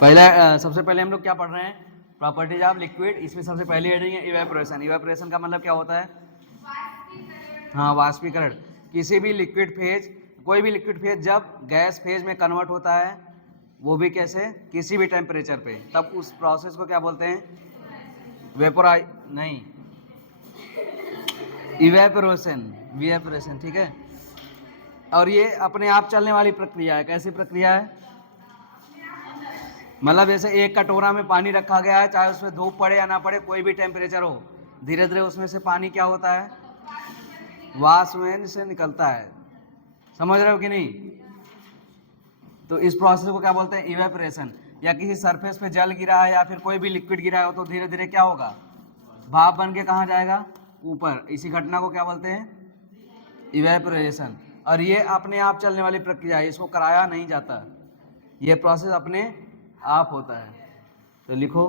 सबसे पहले हम लोग क्या पढ़ रहे हैं, प्रॉपर्टीज ऑफ लिक्विड। इसमें सबसे पहली हेडिंग है इवेपोरेशन। इवेपोरेशन का मतलब क्या होता है? हाँ, वाष्पीकरण। किसी भी लिक्विड फेज, कोई भी लिक्विड फेज जब गैस फेज में कन्वर्ट होता है, वो भी कैसे? किसी भी टेम्परेचर पे, तब उस प्रोसेस को क्या बोलते हैं? वेपोराइ नहीं, इवेपोरेशन, इवेपोरेशन, ठीक है। और ये अपने आप चलने वाली प्रक्रिया है। कैसी प्रक्रिया है? मतलब जैसे एक कटोरा में पानी रखा गया है, चाहे उसमें धूप पड़े या ना पड़े, कोई भी टेम्परेचर हो, धीरे धीरे उसमें से पानी क्या होता है? वाष्प में से निकलता है। समझ रहे हो कि नहीं? तो इस प्रोसेस को क्या बोलते हैं? इवेपोरेशन। या किसी सरफेस पे जल गिरा है या फिर कोई भी लिक्विड गिरा है, तो धीरे धीरे क्या होगा? भाप बन के कहाँ जाएगा? ऊपर। इसी घटना को क्या बोलते हैं? इवेपोरेशन। और ये अपने आप चलने वाली प्रक्रिया है, इसको कराया नहीं जाता। ये प्रोसेस अपने आप होता है। तो लिखो,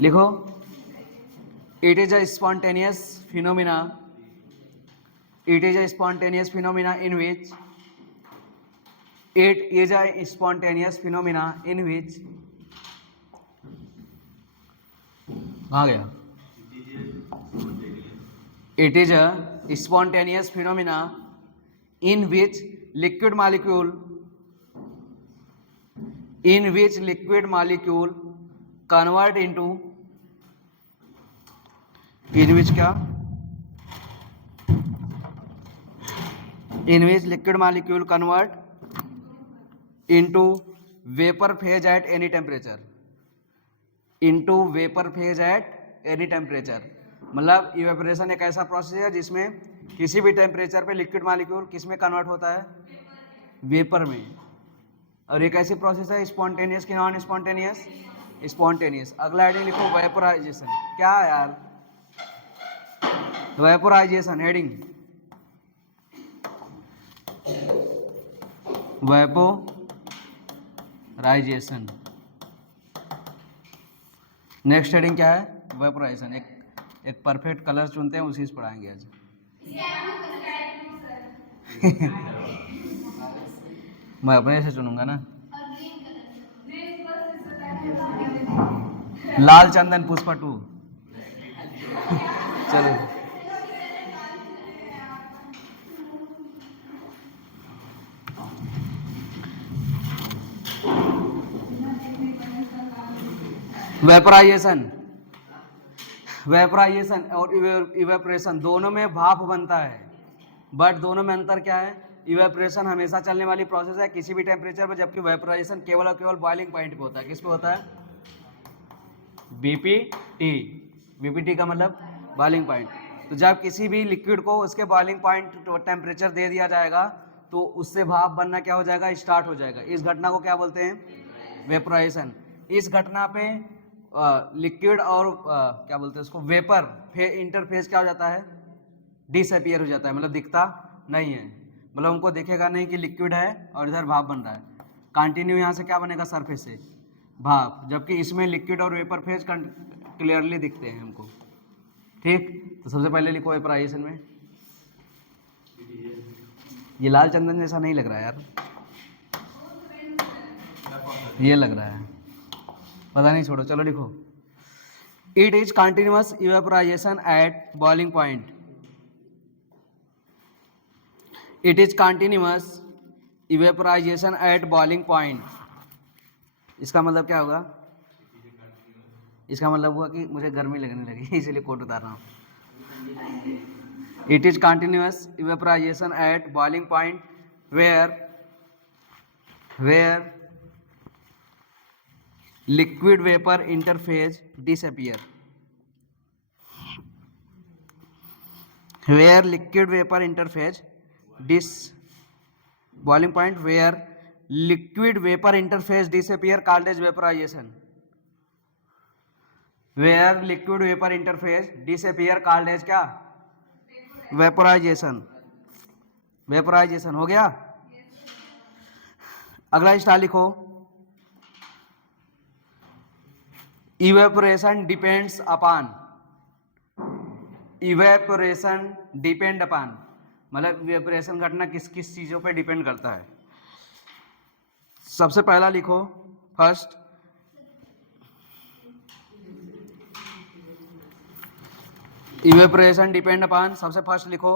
लिखो, it is a spontaneous phenomena, it is a spontaneous phenomena in which, it is a spontaneous phenomena in which, कहाँ गया? It is a spontaneous phenomena in which liquid molecule, in which liquid molecule convert into, in which क्या? In which liquid molecule convert into vapor phase at any temperature, into vapor phase at any temperature। मतलब evaporation एक ऐसा process है जिसमें किसी भी temperature पे liquid molecule किस में कन्वर्ट होता है? वेपर में। और एक ऐसी प्रोसेस है स्पॉन्टेनियस की नॉन स्पॉन्टेनियस? स्पॉन्टेनियस। अगला हेडिंग लिखो, वेपोराइजेशन। क्या है यार? Vaporisation heading, vaporisation. Next heading क्या है? वेपोराइजेशन। एक परफेक्ट कलर चुनते हैं, उसी से पढ़ाएंगे आज। मैं अपने से चुनूंगा ना। लाल चंदन पुष्पा 2। चलो, वेपोराइजेशन, वेपोराइजेशन और इवेपोरेशन दोनों में भाप बनता है, बट दोनों में अंतर क्या है? इवेपोरेशन हमेशा चलने वाली प्रोसेस है किसी भी टेम्परेचर पर, जबकि वेपोराइजेशन केवल और केवल बॉइलिंग पॉइंट पे होता है। किस पे होता है? बीपीटी। बीपीटी का मतलब बॉइलिंग पॉइंट। तो जब किसी भी लिक्विड को उसके बॉइलिंग पॉइंट टेम्परेचर दे दिया जाएगा, तो उससे भाप बनना क्या हो जाएगा? स्टार्ट हो जाएगा। इस घटना को क्या बोलते हैं? वेपोराइजेशन। इस घटना पे लिक्विड और क्या बोलते हैं उसको, वेपर इंटरफेस क्या हो जाता है? डिसअपियर हो जाता है, मतलब दिखता नहीं है। मतलब हमको दिखेगा नहीं कि लिक्विड है और इधर भाप बन रहा है। कंटिन्यू यहाँ से क्या बनेगा? सरफेस से भाप, जबकि इसमें लिक्विड और वेपर फेज क्लियरली दिखते हैं हमको। ठीक, तो सबसे पहले लिखो वेपोराइजेशन में। ये लाल चंदन जैसा नहीं लग रहा है यार, ये लग रहा है, पता नहीं, छोड़ो, चलो लिखो। It is continuous evaporization at boiling point, it is continuous evaporization at boiling point. इसका मतलब क्या होगा? इसका मतलब हुआ कि मुझे गर्मी लगने लगी, इसलिए कोट उतार रहा हूँ। It is continuous evaporization at boiling point where liquid vapor interface disappear, where liquid vapor interface boiling point where liquid vapor interface disappear called as vaporization, where liquid vapor interface disappear called as क्या? Vaporisation. Vaporisation हो गया। अगला style लिखो, evaporation depends upon, evaporation depend upon, मतलब evaporation घटना किस किस चीजों पे डिपेंड करता है? सबसे पहला लिखो फर्स्ट, इवेपोरेशन डिपेंड अपॉन, सबसे फर्स्ट लिखो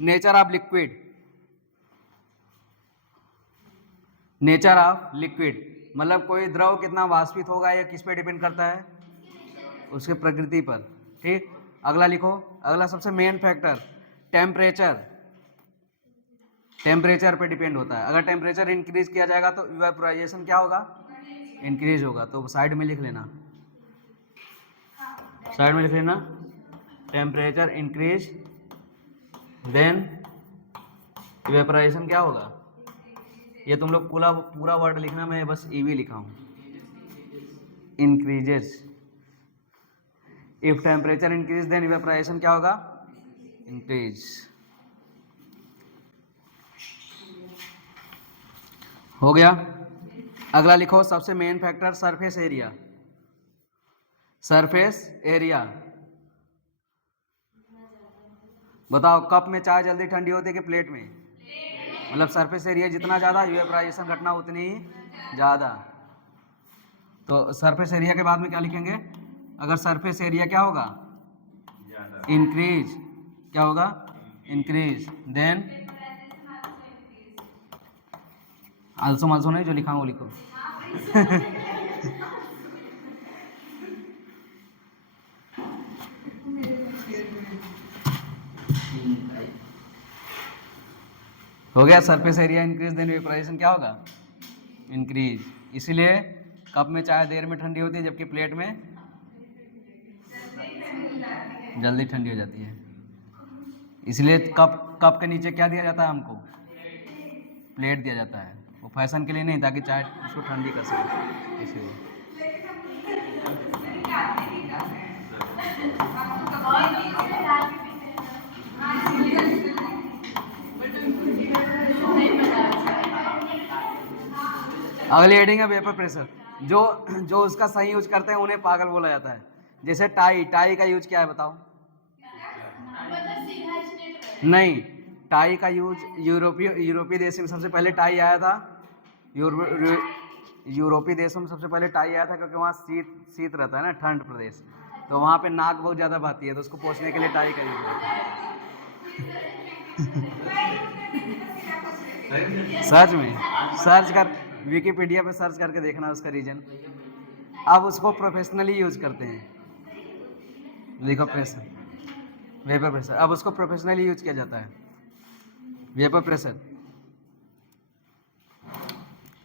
nature of liquid, nature of liquid मतलब कोई द्रव कितना वाष्पित होगा या किस पे डिपेंड करता है, उसके प्रकृति पर। ठीक, अगला लिखो, अगला सबसे मेन फैक्टर टेम्परेचर, टेम्परेचर पे डिपेंड होता है। अगर टेम्परेचर इंक्रीज किया जाएगा तो इवेपोराइजेशन क्या होगा, इंक्रीज होगा। तो साइड में लिख लेना, साइड में लिख लेना टेम्परेचर इंक्रीज देन इवेपोराइजेशन क्या होगा। ये तुम लोग पूरा वर्ड लिखना, मैं बस ईवी लिखा हूँ, increases. If temperature increase then evaporation क्या होगा, इंक्रीज। हो गया। अगला लिखो सबसे main factor surface area, surface area. बताओ कप में चाय जल्दी ठंडी होती है कि प्लेट में, मतलब सरफेस एरिया जितना ज़्यादा इवेपोराइजेशन घटना उतनी ही ज़्यादा। तो सरफेस एरिया के बाद में क्या लिखेंगे, अगर सरफेस एरिया क्या होगा, इंक्रीज, क्या होगा, इंक्रीज, देन आल्सो माल्सो नहीं, जो लिखा वो लिखो। हो गया, surface area increase then vaporization क्या होगा, इंक्रीज। इसीलिए कप में चाय देर में ठंडी होती है जबकि प्लेट में जल्दी ठंडी हो जाती है। इसलिए कप के नीचे क्या दिया जाता है हमको, प्लेट दिया जाता है। वो फैशन के लिए नहीं, ताकि चाय उसको ठंडी कर सके, इसलिए। अगली हेडिंग है वेपर प्रेशर। जो उसका सही यूज करते हैं उन्हें पागल बोला जाता है। जैसे टाई, टाई का यूज क्या है बताओ, नहीं, टाई का यूज यूरोपीय देश में सबसे पहले टाई आया था। यूरोपीय देशों में सबसे पहले टाई आया था क्योंकि वहाँ शीत रहता है ना, ठंड प्रदेश, तो वहाँ पे नाक बहुत ज़्यादा बहती है, तो उसको पोंछने के लिए टाई का यूज होता है। सच में सर्च कर, विकिपीडिया पे सर्च करके देखना उसका रीजन। अब उसको प्रोफेशनली यूज करते हैं, लिखो प्रेशर, वेपर प्रेशर। अब उसको प्रोफेशनली यूज किया जाता है, वेपर प्रेशर।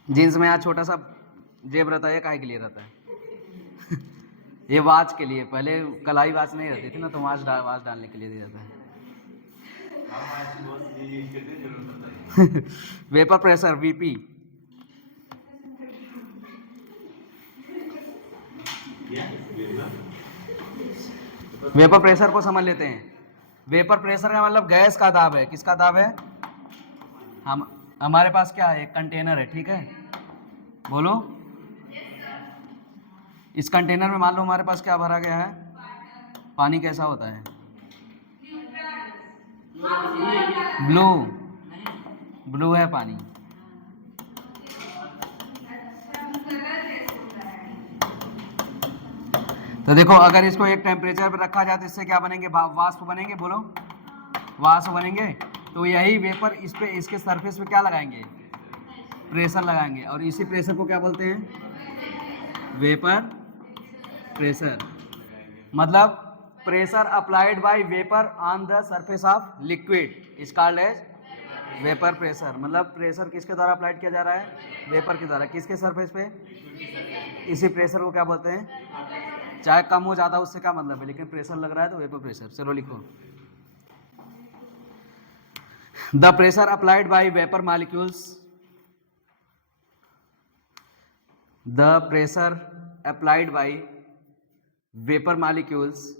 जींस में यहाँ छोटा सा जेब रहता है, काहे के लिए रहता है? ये वॉच के लिए, पहले कलाई वॉच नहीं रहती थी ना, तो वॉच डालने के लिए दिया जाता है। Vapour pressure, VP. Vapour pressure को समझ लेते हैं। वेपर प्रेशर का मतलब गैस का दाब है। किसका दाब है, हमारे पास क्या है, एक कंटेनर है, ठीक है, बोलो। इस कंटेनर में मान लो हमारे पास क्या भरा गया है, पानी। कैसा होता है, ब्लू, ब्लू है पानी। तो देखो अगर इसको एक टेम्परेचर पर रखा जाए तो इससे क्या बनेंगे, वाष्प बनेंगे, बोलो, वाष्प बनेंगे। तो यही वेपर इस पे, इसके सरफेस पे क्या लगाएंगे, प्रेशर लगाएंगे, और इसी प्रेशर को क्या बोलते हैं, वेपर प्रेशर। मतलब pressure applied by vapour on the surface of liquid is called as vapour pressure. मतलब प्रेशर किसके द्वारा अप्लाइड किया जा रहा है, वेपर के द्वारा, किसके सरफेस पे, इसी प्रेशर को क्या बोलते हैं, चाहे कम हो ज़्यादा उससे क्या मतलब है, लेकिन प्रेशर लग रहा है तो वेपर प्रेशर। चलो लिखो, the pressure applied by vapour molecules, the pressure applied by vapour molecules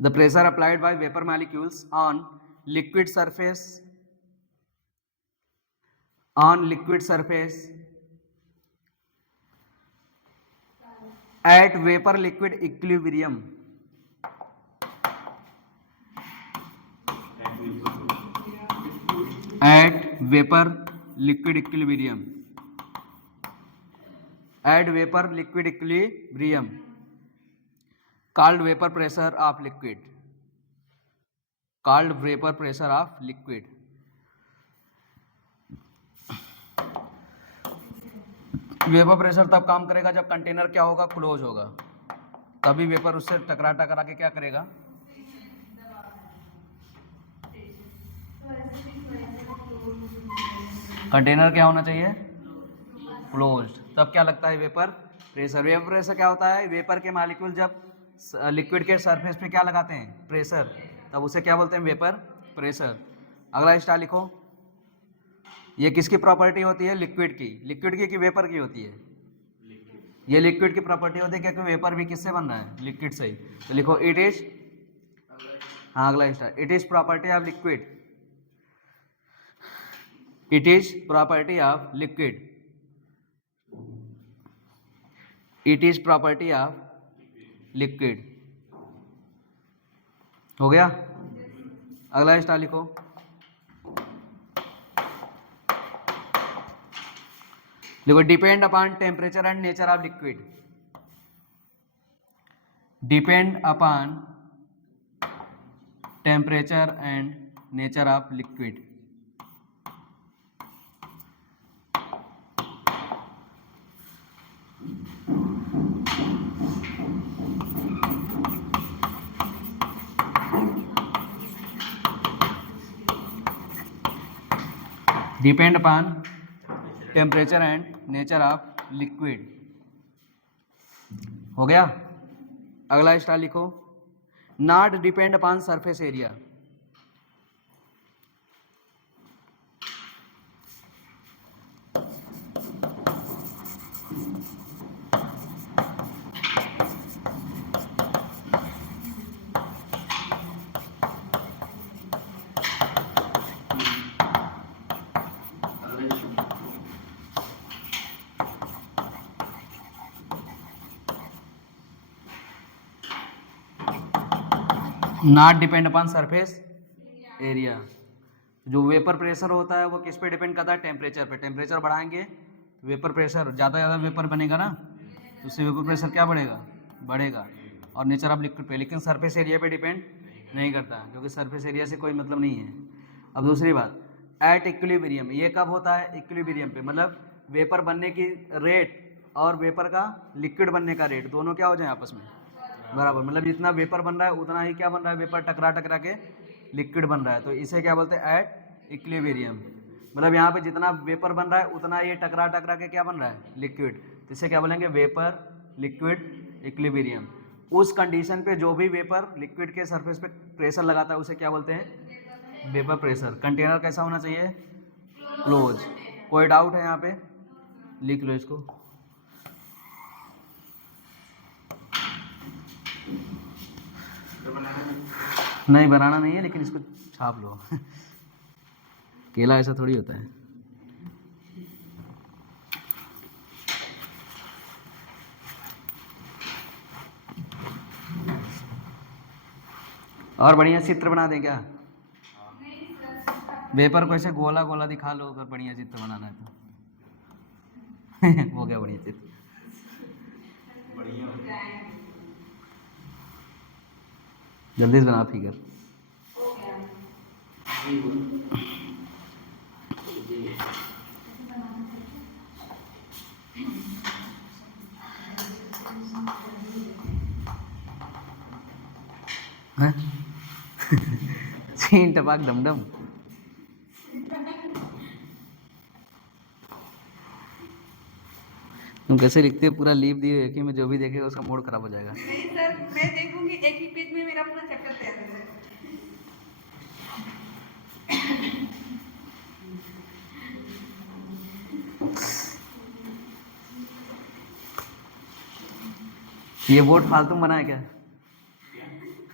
the pressure applied by vapor molecules on liquid surface at vapor liquid equilibrium at vapour liquid equilibrium, at vapour liquid equilibrium called vapour pressure of liquid, called vapour pressure of liquid. Vapour pressure तब काम करेगा जब container क्या होगा, close होगा, तभी vapour उससे टकरा टकरा के क्या करेगा, कंटेनर क्या होना चाहिए, क्लोज्ड, तब क्या लगता है वेपर प्रेशर। वेपर प्रेशर क्या होता है, वेपर के मॉलिक्यूल जब लिक्विड के सरफेस पे क्या लगाते हैं, प्रेशर, तब उसे क्या बोलते हैं, वेपर प्रेशर। अगला स्टार लिखो, ये किसकी प्रॉपर्टी होती है, लिक्विड की, लिक्विड की कि वेपर की होती है, ये लिक्विड की प्रॉपर्टी होती है क्योंकि वेपर भी किससे बन रहा है, लिक्विड से ही। तो लिखो इट इज, हाँ अगला star, it is property of liquid, it is property of liquid, it is property of liquid. हो गया, अगला स्टार लिखो, देखो depend upon temperature and nature of liquid, depend upon temperature and nature of liquid. Depend upon temperature and nature of liquid. हो गया, अगला star लिखो, not depend upon surface area, not depend upon surface area. जो vapour pressure होता है वो किस पे डिपेंड करता है, टेम्परेचर पे, टेम्परेचर बढ़ाएंगे तो वेपर प्रेशर ज़्यादा वेपर बनेगा ना, तो उससे वेपर प्रेशर क्या बढ़ेगा, बढ़ेगा, और नेचर ऑफ लिक्विड पे, लेकिन सरफेस एरिया पे डिपेंड नहीं करता क्योंकि सरफेस एरिया से कोई मतलब नहीं है। अब दूसरी बात, एट इक्विलिब्रियम, ये कब होता है, इक्विलिब्रियम पे, मतलब वेपर बनने की रेट और वेपर का लिक्विड बनने का रेट दोनों क्या हो जाए आपस में बराबर, मतलब जितना वेपर बन रहा है उतना ही क्या बन रहा है, वेपर टकरा टकरा के लिक्विड बन रहा है, तो इसे क्या बोलते हैं, एट इक्विलिब्रियम। मतलब यहाँ पे जितना वेपर बन रहा है उतना ये टकरा टकरा के क्या बन रहा है, लिक्विड, तो इसे क्या बोलेंगे, वेपर लिक्विड इक्विलिब्रियम। उस कंडीशन पे जो भी वेपर लिक्विड के सरफेस पे प्रेशर लगाता है उसे क्या बोलते हैं, वेपर प्रेशर। कंटेनर कैसा होना चाहिए, क्लोज। कोई डाउट है यहाँ पे, लिख लो इसको। नहीं बनाना नहीं है, लेकिन इसको छाप लो केला ऐसा थोड़ी होता है। और बढ़िया चित्र बना दें क्या, वेपर को ऐसे गोला गोला दिखा लो अगर बढ़िया चित्र बनाना है तो हो गया बढ़िया चित्र। जल्दी से बना फिगर। छीन टपाक डमडम। तुम कैसे लिखते हो, पूरा लीव दिए एक ही में, जो भी देखेगा उसका मूड खराब हो जाएगा। नहीं सर, मैं देखूंगी एक ही पेज में मेरा पूरा चैप्टर तैयार हो जाएगा। ये बोर्ड फालतू बनाया क्या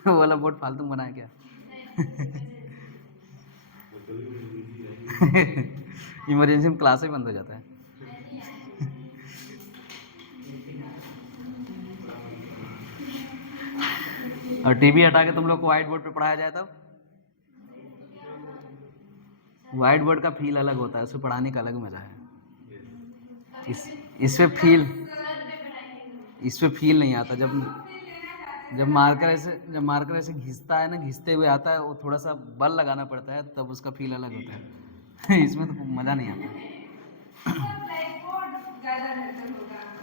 वो वाला बोर्ड फालतू बनाया क्या इमरजेंसी में क्लास ही बंद हो जाता है। और टीवी हटा के तुम लोग को व्हाइट बोर्ड पे पढ़ाया जाए तब वाइट बोर्ड का फील अलग होता है, उसको पढ़ाने का अलग मजा है। इस पे फील नहीं आता। जब मार्कर ऐसे घिसता है ना, घिसते हुए आता है, वो थोड़ा सा बल लगाना पड़ता है, तब उसका फील अलग होता है। इसमें तो मज़ा नहीं आता।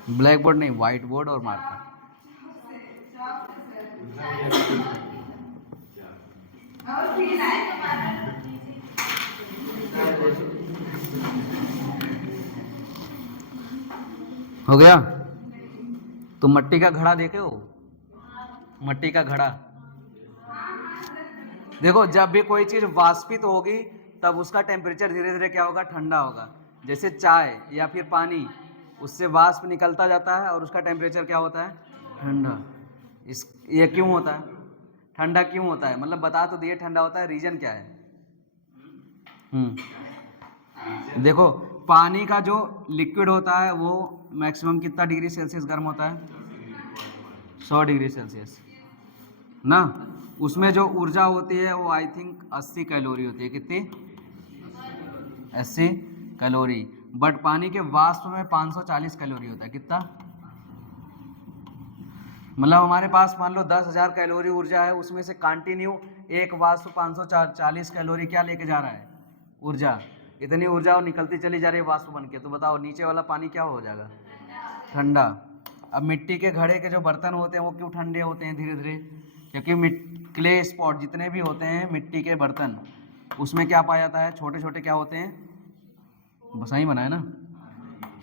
ब्लैक बोर्ड नहीं, वाइट बोर्ड और मार्कर। हो गया? तो मट्टी का घड़ा देखे हो? मट्टी का घड़ा देखो, जब भी कोई चीज वाष्पित होगी तब उसका टेम्परेचर धीरे धीरे क्या होगा? ठंडा होगा। जैसे चाय या फिर पानी, उससे वाष्प निकलता जाता है और उसका टेम्परेचर क्या होता है? ठंडा। ये क्यों होता है? ठंडा क्यों होता है? मतलब बता तो दिए ठंडा होता है, रीजन क्या है? देखो, पानी का जो लिक्विड होता है वो मैक्सिमम कितना डिग्री सेल्सियस गर्म होता है? 100 डिग्री सेल्सियस ना। उसमें जो ऊर्जा होती है वो आई थिंक 80 कैलोरी होती है। कितनी? 80 कैलोरी। बट पानी के वाष्प में 540 कैलोरी होता है। कितना? मतलब हमारे पास मान लो 10,000 कैलोरी ऊर्जा है, उसमें से कंटिन्यू एक वाष्प 540 कैलोरी क्या लेके जा रहा है? ऊर्जा। इतनी ऊर्जा और निकलती चली जा रही है वाष्प बन के, तो बताओ नीचे वाला पानी क्या हो जाएगा? ठंडा। अब मिट्टी के घड़े के जो बर्तन होते हैं वो क्यों ठंडे होते हैं धीरे धीरे? क्योंकि क्ले स्पॉट जितने भी होते हैं मिट्टी के बर्तन, उसमें क्या पाया जाता है? छोटे छोटे क्या होते हैं? बस ही बनाए ना,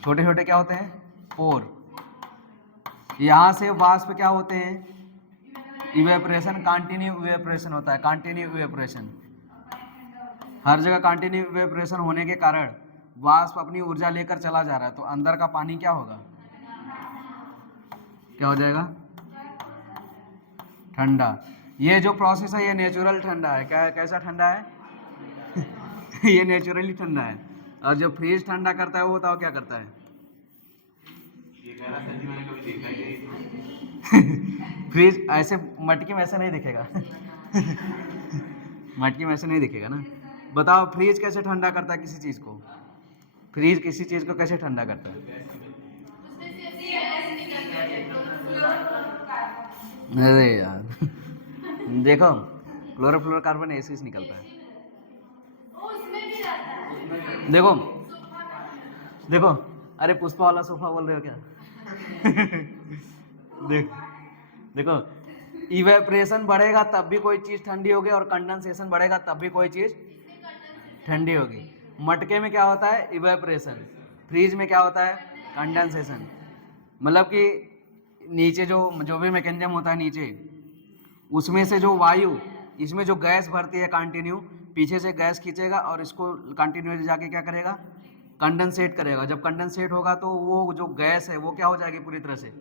छोटे छोटे क्या होते हैं? पोर। यहाँ से वाष्प क्या होते हैं? इवेपोरेशन, कंटिन्यू इवेपोरेशन होता है। कंटिन्यू इवेपोरेशन, हर जगह कंटिन्यू इवेपोरेशन होने के कारण वाष्प अपनी ऊर्जा लेकर चला जा रहा है, तो अंदर का पानी क्या होगा? क्या हो जाएगा? ठंडा। ये जो प्रोसेस है ये नेचुरल ठंडा है। क्या है? कैसा ठंडा है? ये नेचुरली ठंडा है। और जो फ्रीज ठंडा करता है वो बताओ क्या करता है? फ्रीज ऐसे मटकी में ऐसे नहीं दिखेगा। मटकी में ऐसे नहीं दिखेगा ना। बताओ फ्रीज कैसे ठंडा करता है किसी चीज को? फ्रीज किसी चीज को कैसे ठंडा करता है? अरे यार, देखो क्लोरोफ्लोरोकार्बन एसिड निकलता है। देखो देखो, अरे पुष्पा वाला सोफा बोल रहे हो क्या? देखो, इवेपोरेशन बढ़ेगा तब भी कोई चीज ठंडी होगी, और कंडेंसेशन बढ़ेगा तब भी कोई चीज ठंडी होगी। मटके में क्या होता है? इवेपोरेशन। फ्रीज में क्या होता है? कंडेंसेशन। मतलब कि नीचे जो भी मैकेनिज्म होता है नीचे, उसमें से जो वायु, इसमें जो गैस भरती है कंटिन्यू, पीछे से गैस खींचेगा और इसको कंटिन्यू जाके क्या करेगा? कंडेंसेट करेगा। जब कंडेंसेट होगा तो वो जो गैस है वो क्या हो जाएगी? पूरी तरह से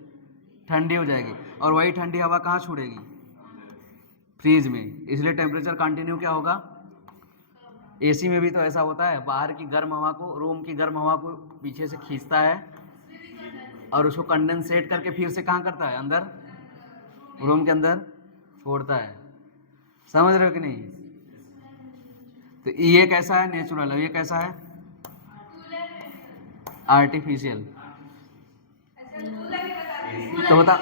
ठंडी हो जाएगी, और वही ठंडी हवा कहाँ छोड़ेगी? फ्रीज में। इसलिए टेम्परेचर कंटिन्यू क्या होगा? एसी में भी तो ऐसा होता है, बाहर की गर्म हवा को, रूम की गर्म हवा को पीछे से खींचता है और उसको कंडेंसेट करके फिर से कहाँ करता है? अंदर, रूम के अंदर छोड़ता है। समझ रहे हो कि नहीं? तो ये कैसा है? नेचुरल है। ये कैसा है? आर्टिफिशियल। तो बता,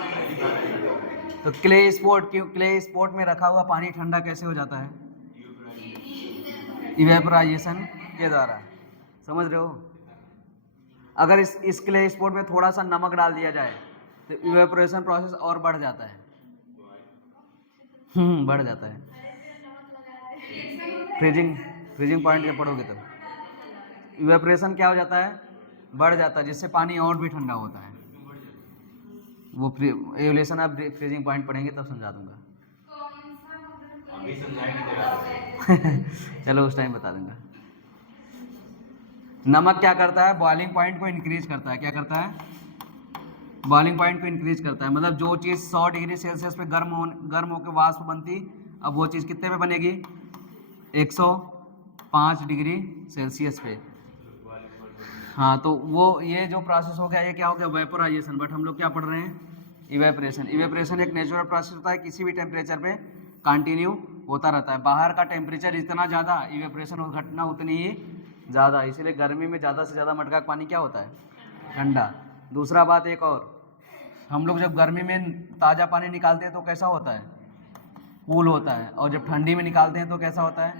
तो क्ले स्पॉट, क्यों क्ले स्पॉट में रखा हुआ पानी ठंडा कैसे हो जाता है? इवेपोराइजेशन के द्वारा। समझ रहे हो? अगर इस क्ले स्पॉट में थोड़ा सा नमक डाल दिया जाए तो इवेपोरेशन प्रोसेस और बढ़ जाता है। बढ़ जाता है। फ्रीजिंग पॉइंट जब पढ़ोगे तब इवेपोरेशन क्या हो जाता है? बढ़ जाता है, जिससे पानी और भी ठंडा होता है। वो एवोल्यूशन आप फ्रीजिंग पॉइंट पढ़ेंगे तब समझा दूंगा। चलो उस टाइम बता दूंगा। नमक क्या करता है? बॉइलिंग पॉइंट को इंक्रीज करता है। क्या करता है? बॉइलिंग पॉइंट को इंक्रीज करता है। मतलब जो चीज़ 100 डिग्री सेल्सियस पे गर्म होकर वाष्प बनती, अब वो चीज़ कितने पे बनेगी? 105 डिग्री सेल्सियस पे। हाँ, तो वो ये जो प्रोसेस हो गया, ये क्या हो गया? वेपोराइजेशन। बट हम लोग क्या पढ़ रहे हैं? इवेपोरेशन। इवेपोरेशन एक नेचुरल प्रोसेस होता है, किसी भी टेम्परेचर पे कंटिन्यू होता रहता है। बाहर का टेम्परेचर जितना ज़्यादा, इवेपोरेशन घटना उतनी ही ज़्यादा, इसलिए गर्मी में ज़्यादा से ज़्यादा मटका का पानी क्या होता है, ठंडा। दूसरा बात एक और, हम लोग जब गर्मी में ताज़ा पानी निकालते हैं तो कैसा होता है, कूल होता है, और जब ठंडी में निकालते हैं तो कैसा होता है,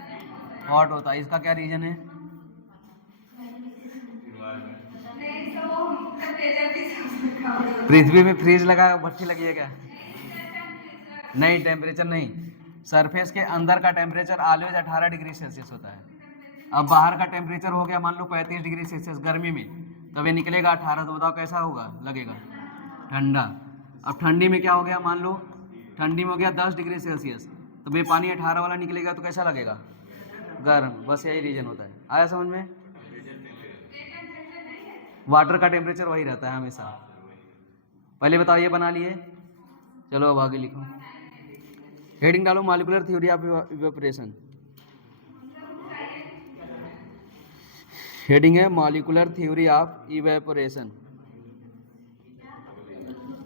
हॉट होता है। इसका क्या रीज़न है? नहीं तो टेम्परेचर के हिसाब से रखा हुआ है। पृथ्वी में फ्रीज लगा, भट्टी लगी है क्या? नहीं, टेम्परेचर नहीं, सरफेस के अंदर का टेम्परेचर ऑलवेज 18 डिग्री सेल्सियस होता है। अब बाहर का टेम्परेचर हो गया मान लो 35 डिग्री सेल्सियस गर्मी में, तब ये निकलेगा 18, तो बताओ कैसा होगा, लगेगा ठंडा। अब ठंडी में क्या हो गया, मान लो ठंडी में हो गया 10 डिग्री सेल्सियस, तो ये पानी 18 वाला निकलेगा तो कैसा लगेगा, गर्म। बस यही रीजन होता है। आया समझ में? वाटर का टेम्परेचर वही रहता है हमेशा। पहले बताओ, ये बना लिए, चलो अब आगे लिखो। हेडिंग डालो, molecular theory of evaporation. Heading है molecular theory of evaporation.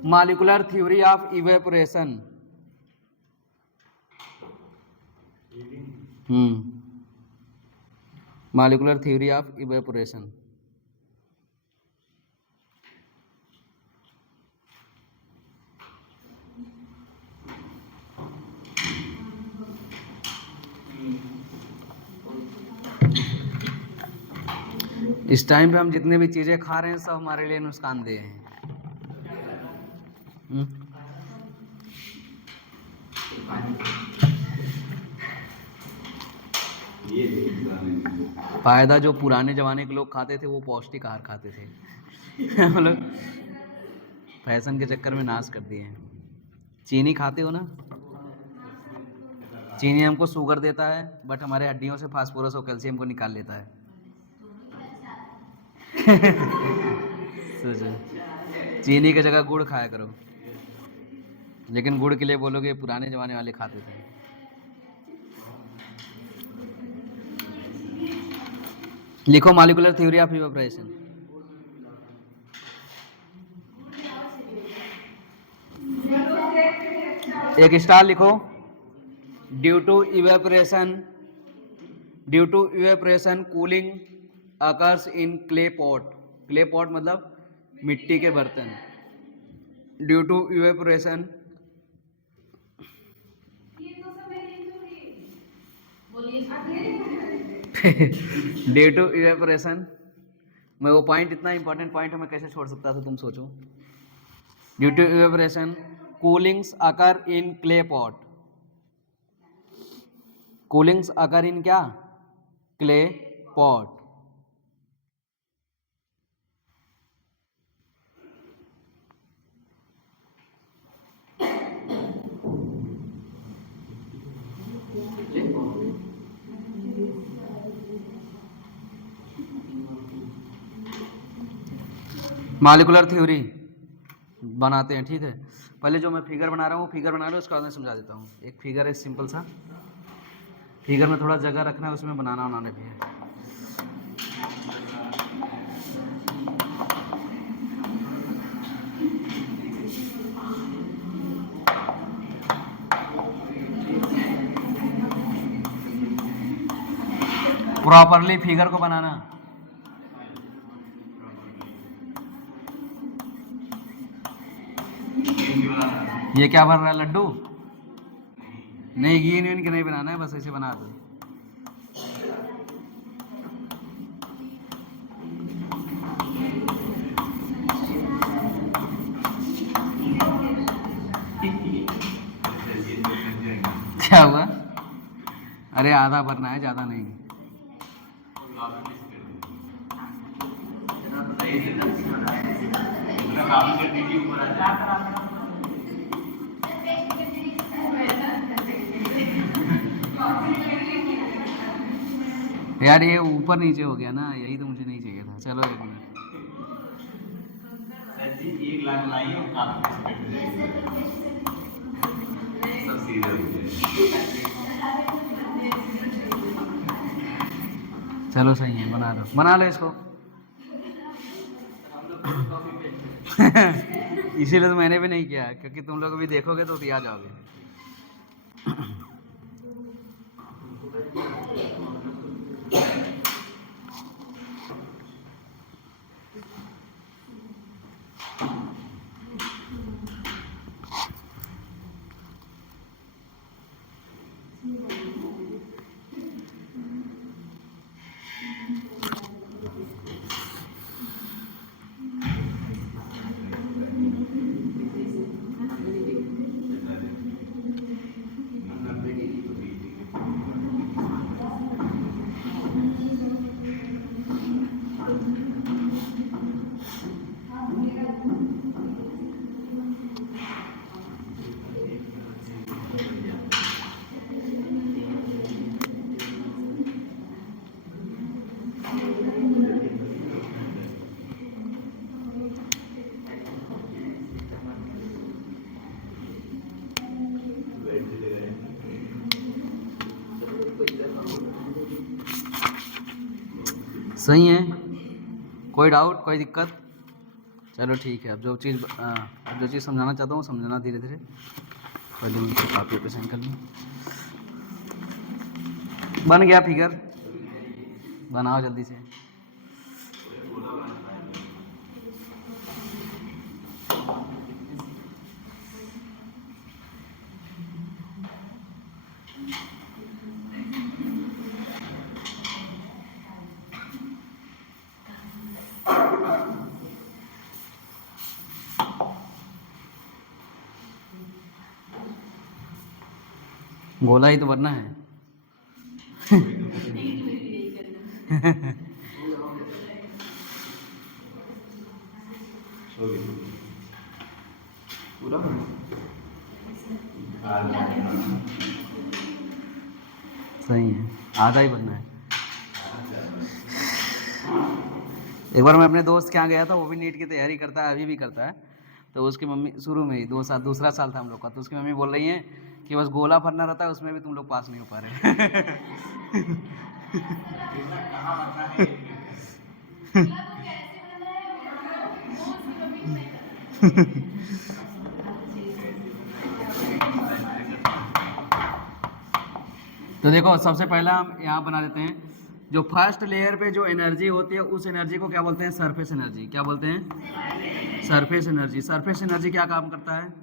Molecular theory of evaporation. Molecular theory of evaporation. इस टाइम पे हम जितने भी चीजें खा रहे हैं सब हमारे लिए नुकसानदेह हैं। फायदा जो पुराने जमाने के लोग खाते थे वो पौष्टिक आहार खाते थे। हम लोग फैशन के चक्कर में नाश कर दिए हैं। चीनी खाते हो ना? चीनी हमको शुगर देता है, बट हमारे हड्डियों से फास्फोरस और कैल्शियम को निकाल लेता है। सोचो, चीनी की जगह गुड़ खाया करो। लेकिन गुड़ के लिए बोलोगे पुराने जमाने वाले खाते थे। लिखो मॉलिक्यूलर थ्योरी ऑफ इवेपोरेशन। एक स्टार लिखो। Due to evaporation cooling occurs in clay pot. Clay pot मतलब मिट्टी के बर्तन। Due to evaporation due to evaporation, मैं वो पॉइंट, इतना इंपॉर्टेंट पॉइंट मैं कैसे छोड़ सकता था, तुम सोचो। Due to evaporation coolings occur in clay pot. Coolings occur in क्या, क्ले पॉट। मॉलिक्यूलर थ्योरी बनाते हैं, ठीक है। पहले जो मैं फिगर बना रहा हूँ फिगर बना लो, उसके बाद मैं समझा देता हूँ। एक फिगर है सिंपल सा, फिगर में थोड़ा जगह रखना है, उसमें बनाना भी है। प्रॉपरली फिगर को बनाना। ये क्या बन रहा है, लड्डू? नहीं, घी के नहीं बनाना है, बस ऐसे बना दो। क्या हुआ? अरे आधा भरना है, ज्यादा नहीं। यार ये ऊपर नीचे हो गया ना, यही तो मुझे नहीं चाहिए था। चलो एक मिनट। चलो सही है, बना लो इसको। इसीलिए तो मैंने भी नहीं किया, क्योंकि तुम लोग भी देखोगे तो आ जाओगे। सही है, कोई डाउट, कोई दिक्कत? चलो ठीक है। अब जो चीज़ समझाना चाहता हूँ समझाना धीरे धीरे। पहले मुझे कॉपी पे साइन कर लूँ। बन गया फिगर, बनाओ जल्दी से। गोला ही तो बनना है। सही है, आधा ही बनना है। एक बार मैं अपने दोस्त के यहाँ गया था, वो भी नीट की तैयारी करता है, अभी भी करता है। तो उसकी मम्मी, शुरू में ही दूसरा साल था हम लोग का, तो उसकी मम्मी बोल रही हैं कि बस गोला भरना रहता है, उसमें भी तुम लोग पास नहीं हो पा रहे। तो देखो, सबसे पहला हम यहाँ बना देते हैं, जो फर्स्ट लेयर पे जो एनर्जी होती है उस एनर्जी को क्या बोलते हैं? Surface energy. क्या बोलते हैं? Surface energy. सरफेस एनर्जी क्या काम करता है?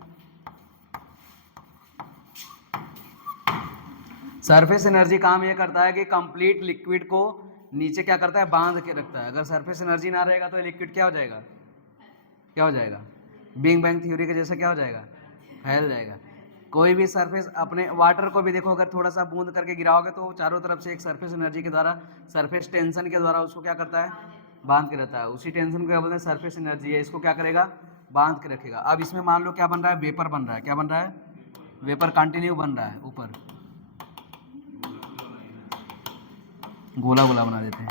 सरफेस एनर्जी काम ये करता है कि कंप्लीट लिक्विड को नीचे क्या करता है? बांध के रखता है। अगर सरफेस एनर्जी ना रहेगा तो लिक्विड क्या हो जाएगा? क्या हो जाएगा? बिग बैंग थ्योरी के जैसा क्या हो जाएगा? फैल जाएगा। कोई भी सरफेस, अपने वाटर को भी देखो, अगर थोड़ा सा बूंद करके गिराओगे तो चारों तरफ से एक सरफेस एनर्जी के द्वारा, सरफेस टेंशन के द्वारा उसको क्या करता है? बांध के रहता है। उसी टेंशन को क्या बोलते हैं? सरफेस एनर्जी है। इसको क्या करेगा? बांध के रखेगा। अब इसमें मान लो क्या बन रहा है? वेपर बन रहा है। क्या बन रहा है? वेपर कंटिन्यू बन रहा है। ऊपर गोला गोला बना देते हैं।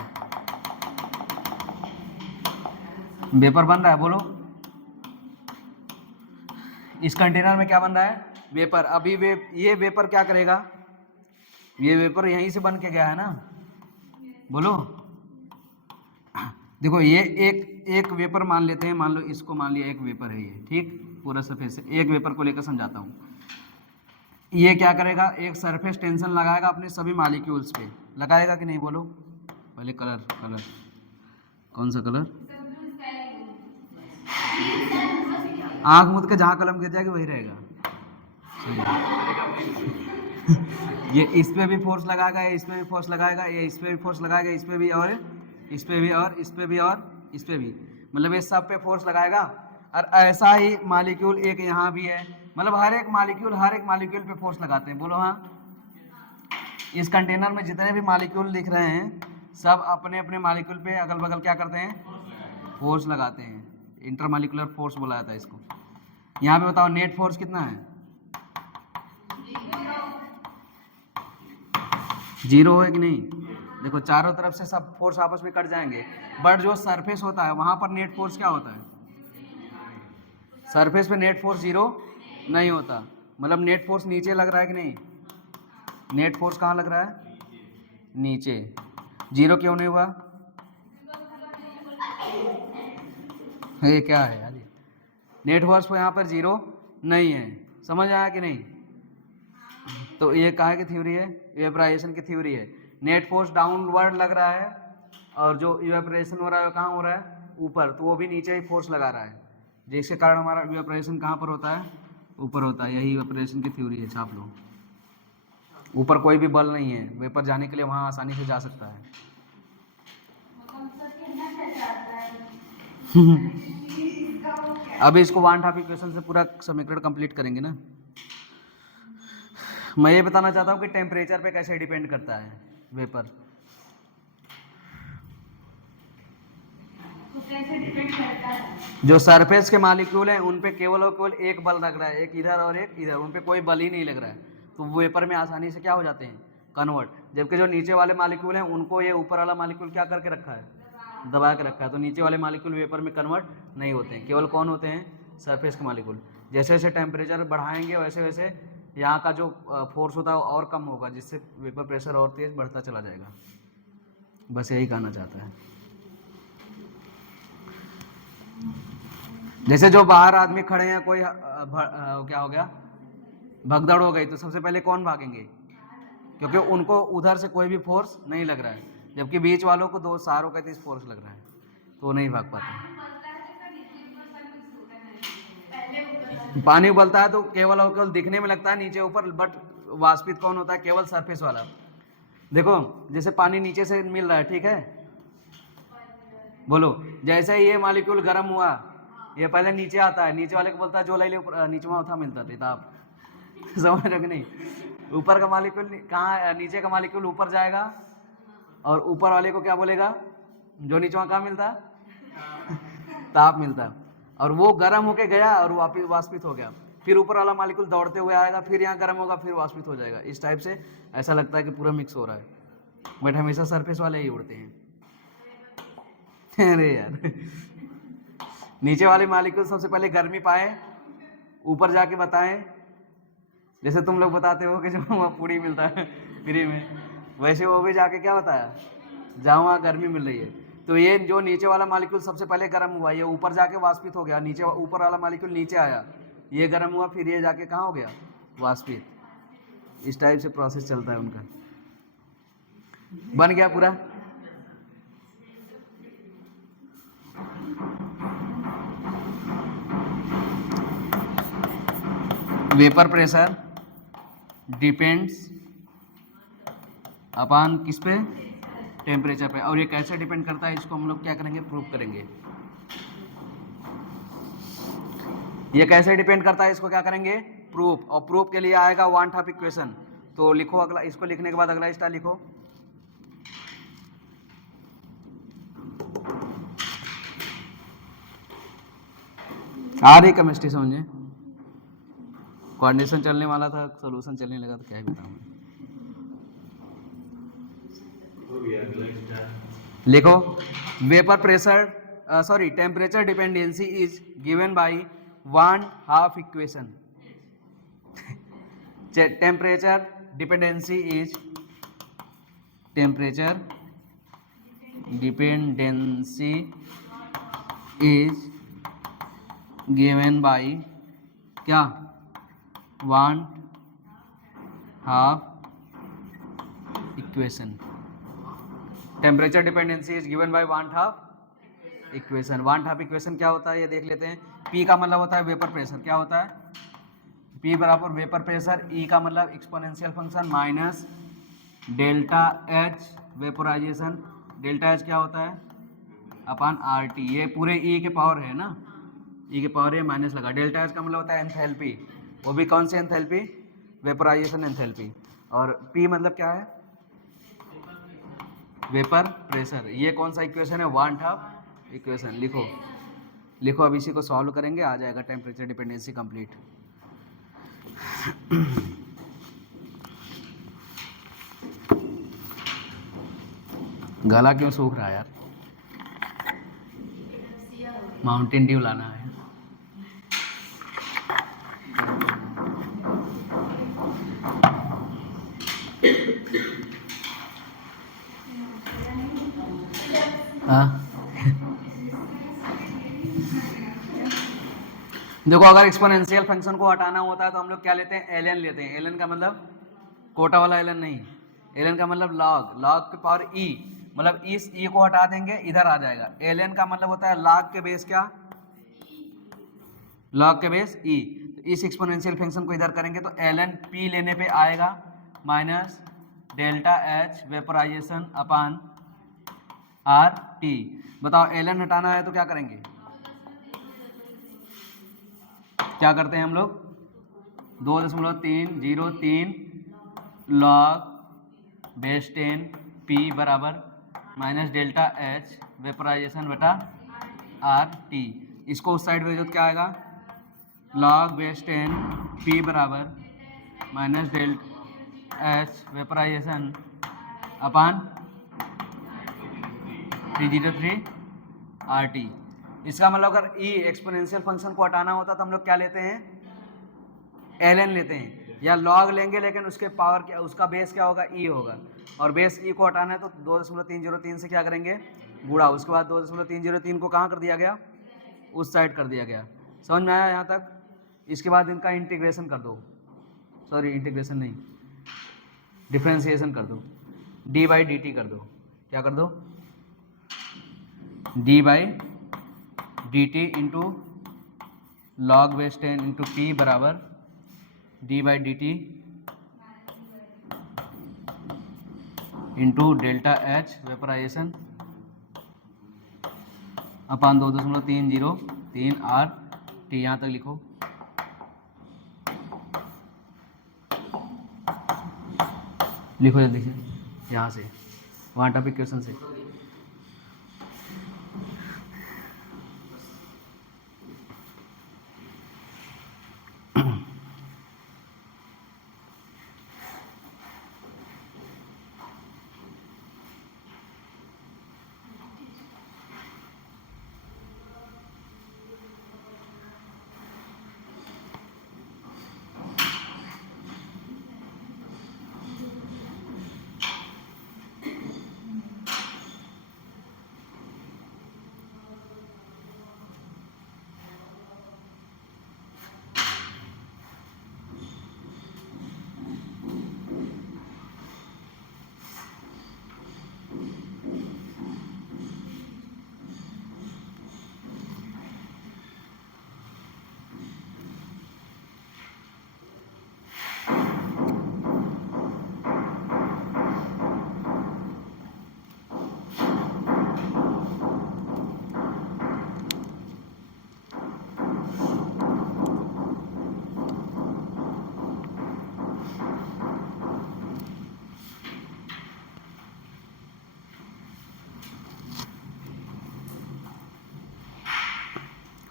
वेपर बन रहा है, बोलो। इस कंटेनर में क्या बन रहा है? वेपर। अभी ये वेपर क्या करेगा? ये वेपर यहीं से बन के गया है ना, बोलो। देखो, ये एक वेपर मान लेते हैं, मान लो इसको मान लिया एक वेपर है ये, ठीक। पूरा सरफेस से एक वेपर को लेकर समझाता हूँ। ये क्या करेगा? एक सरफेस टेंशन लगाएगा अपने सभी मॉलिक्यूल्स पे। लगाएगा कि नहीं, बोलो। पहले कलर कौन सा कलर? आँख मूंद के जहाँ कलम गिर जाएगी वही रहेगा। ये इस पे भी फोर्स लगाएगा, ये इस पे भी फोर्स लगाएगा, ये इस पे भी फोर्स लगाएगा, इस पे भी, और इस पे भी, और इस पे भी, और इस पे भी। मतलब ये सब पे फोर्स लगाएगा। और ऐसा ही मॉलिक्यूल एक यहाँ भी है। मतलब हर एक मॉलिक्यूल पे फोर्स लगाते हैं, बोलो हाँ। इस कंटेनर में जितने भी मॉलिक्यूल दिख रहे हैं सब अपने अपने मॉलिक्यूल पे अगल बगल क्या करते हैं? फोर्स लगाते हैं। इंटरमॉलिक्यूलर फोर्स बोला जाता है इसको। यहाँ पे बताओ नेट फोर्स कितना है? 0 है कि नहीं? देखो, चारों तरफ से सब फोर्स आपस में कट जाएंगे, बट जो सरफेस होता है वहां पर नेट फोर्स क्या होता है? सरफेस पे नेट फोर्स 0 नहीं होता। मतलब नेट फोर्स नीचे लग रहा है कि नहीं? नेट फोर्स कहाँ लग रहा है? नीचे। 0 क्यों नहीं हुआ? ये क्या है यार? नेट फोर्स पे यहाँ पर 0 नहीं है। समझ आया कि नहीं? तो ये कहाँ की थ्योरी है? इवेपोराइजेशन की थ्योरी है। नेट फोर्स डाउनवर्ड लग रहा है और जो इवेपोरेशन हो रहा है वो कहाँ हो रहा है? ऊपर, तो वो भी नीचे ही फोर्स लगा रहा है, जिसके कारण हमारा इवेपोरेशन कहाँ पर होता है? ऊपर होता है। यही इवेपोरेशन की थ्योरी है, छाप लो। ऊपर कोई भी बल नहीं है, वेपर जाने के लिए वहाँ आसानी से जा सकता है। अभी इसको वन हाफ इक्वेशन से पूरा समीकरण कंप्लीट करेंगे ना। मैं ये बताना चाहता हूँ कि टेम्परेचर पे कैसे डिपेंड करता है वेपर। तो कैसे डिपेंड करता है? जो सरफेस के मॉलिक्यूल हैं उन पे केवल और केवल एक बल लग रहा है, एक इधर और एक इधर, उन पे कोई बल ही नहीं लग रहा है, तो वेपर में आसानी से क्या हो जाते हैं? कन्वर्ट। जबकि जो नीचे वाले मॉलिक्यूल हैं उनको ये ऊपर वाला मॉलिक्यूल क्या करके रखा है? दबा के रखा है, तो नीचे वाले मॉलिक्यूल वेपर में कन्वर्ट नहीं होते हैं। केवल कौन होते हैं? सरफेस के मॉलिक्यूल। जैसे जैसे टेम्परेचर बढ़ाएंगे वैसे वैसे यहाँ का जो फोर्स होता है और कम होगा, जिससे वेपर प्रेशर और तेज बढ़ता चला जाएगा। बस यही कहना चाहता है। जैसे जो बाहर आदमी खड़े हैं, कोई क्या हो गया, भगदड़ हो गई, तो सबसे पहले कौन भागेंगे? क्योंकि उनको उधर से कोई भी फोर्स नहीं लग रहा है, जबकि बीच वालों को दो सहारों का तेज फोर्स लग रहा है, तो वो नहीं भाग पाते। पानी उबलता है तो केवल और केवल दिखने में लगता है नीचे ऊपर, बट वाष्पित कौन होता है? केवल सरफेस वाला। देखो जैसे पानी नीचे से मिल रहा है, ठीक है, बोलो, जैसे ही ये मॉलिक्यूल गर्म हुआ, ये पहले नीचे आता है, नीचे वाले को बोलता है जो ले नीचे में उठा मिलता था आप समझ रहे हो कि नहीं? ऊपर का मॉलिक्यूल कहाँ, नीचे का मॉलिक्यूल ऊपर जाएगा और ऊपर वाले को क्या बोलेगा? जो नीचे वहाँ कहाँ मिलता ताप मिलता, और वो गर्म होके गया और वापिस वाष्पित हो गया, फिर ऊपर वाला मॉलिक्यूल दौड़ते हुए आएगा, फिर यहाँ गर्म होगा, फिर वाष्पित हो जाएगा। इस टाइप से ऐसा लगता है कि पूरा मिक्स हो रहा है, बट हमेशा सरफेस वाले ही उड़ते हैं। अरे यार नीचे वाले मॉलिक्यूल सबसे पहले गर्मी पाए, ऊपर जाके बताएं, जैसे तुम लोग बताते हो कि जो वहाँ पूड़ी मिलता है फ्री में, वैसे वो भी जाके क्या बताया? जहाँ वहाँ गर्मी मिल रही है। तो ये जो नीचे वाला मॉलिक्यूल सबसे पहले गर्म हुआ, ये ऊपर जाके वाष्पित हो गया, नीचे ऊपर वाला मॉलिक्यूल नीचे आया, ये गर्म हुआ, फिर ये जाके कहाँ हो गया? वाष्पित। इस टाइप से प्रोसेस चलता है उनका। बन गया पूरा। वेपर प्रेशर डिपेंड्स अपॉन किस पे? टेम्परेचर पे। और ये कैसे डिपेंड करता है, इसको हम लोग क्या करेंगे? प्रूव करेंगे। ये कैसे डिपेंड करता है, इसको क्या करेंगे? प्रूफ। और प्रूफ के लिए आएगा वन हाफ इक्वेशन। तो लिखो अगला, इसको लिखने के बाद अगला स्टाइल लिखो। आ रही केमिस्ट्री समझे? कोऑर्डिनेशन चलने वाला था, सॉल्यूशन चलने लगा, तो क्या ही बताऊं मैं। लिखो, vapour pressure sorry temperature dependency is given by van't Hoff equation. Temperature dependency is given by क्या? Van't Hoff equation. Temperature dependency is given by van't Hoff equation. Van't Hoff equation क्या होता है ये देख लेते हैं। P का मतलब होता है वेपर प्रेशर। क्या होता है? P बराबर वेपर प्रेशर, E का मतलब exponential function minus delta H vaporisation. Delta H क्या होता है? Upon RT। ये पूरे E के पावर है ना, E के पावर है, माइनस लगा। डेल्टा H का मतलब होता है एंथैल्पी। वो भी कौन सी एंथैल्पी? Vaporisation enthalpy. और P मतलब क्या है? Vapour pressure. ये कौन सा इक्वेशन है? One Hoff equation. लिखो लिखो, अब इसी को सॉल्व करेंगे, आ जाएगा टेम्परेचर डिपेंडेंसी कंप्लीट। गला क्यों सूख रहा है यार? माउंटेन ड्यू लाना है। हाँ देखो, अगर एक्सपोनेंशियल फंक्शन को हटाना होता है तो हम लोग क्या लेते हैं? ln लेते हैं। ln का मतलब कोटा वाला ln नहीं, ln का मतलब log, log के पावर e, मतलब इस e को हटा देंगे इधर आ जाएगा। ln का मतलब होता है log के बेस क्या, log के बेस e। तो इस एक्सपोनेंशियल फंक्शन को इधर करेंगे तो ln p लेने पे आएगा minus delta H vaporization upon R T. बताओ ln हटाना है तो क्या करेंगे, क्या करते हैं हम लोग, 2.303 log बेस 10 p बराबर माइनस डेल्टा एच वेपराइजेशन बटा आर टी। इसको उस साइड भेजो तो क्या आएगा, log बेस 10 p बराबर माइनस डेल्टा एच वेपराइजेशन अपान 303 आर टी। इसका मतलब अगर e एक्सपोनेंशियल फंक्शन को हटाना होता तो हम लोग क्या लेते हैं, ln लेते हैं, या log लेंगे, लेकिन उसके पावर क्या, उसका बेस क्या होगा, e होगा, और बेस e को हटाना है तो 2.303 से क्या करेंगे, गुणा। उसके बाद 2.303 को कहाँ कर दिया गया, उस साइड कर दिया गया। समझ में आया यहाँ तक। इसके बाद इनका इंटीग्रेशन कर दो, सॉरी इंटीग्रेशन नहीं, डिफ्रेंसिएशन कर दो, डी बाई डी टी कर दो। क्या कर दो, d by d T into log base 10 into p बराबर d by d T into delta H vaporization upon 2.303 R T. यहाँ तक लिखो। लिखो जल्दी से, यहाँ से वहाँ टॉपिक क्वेश्चन से।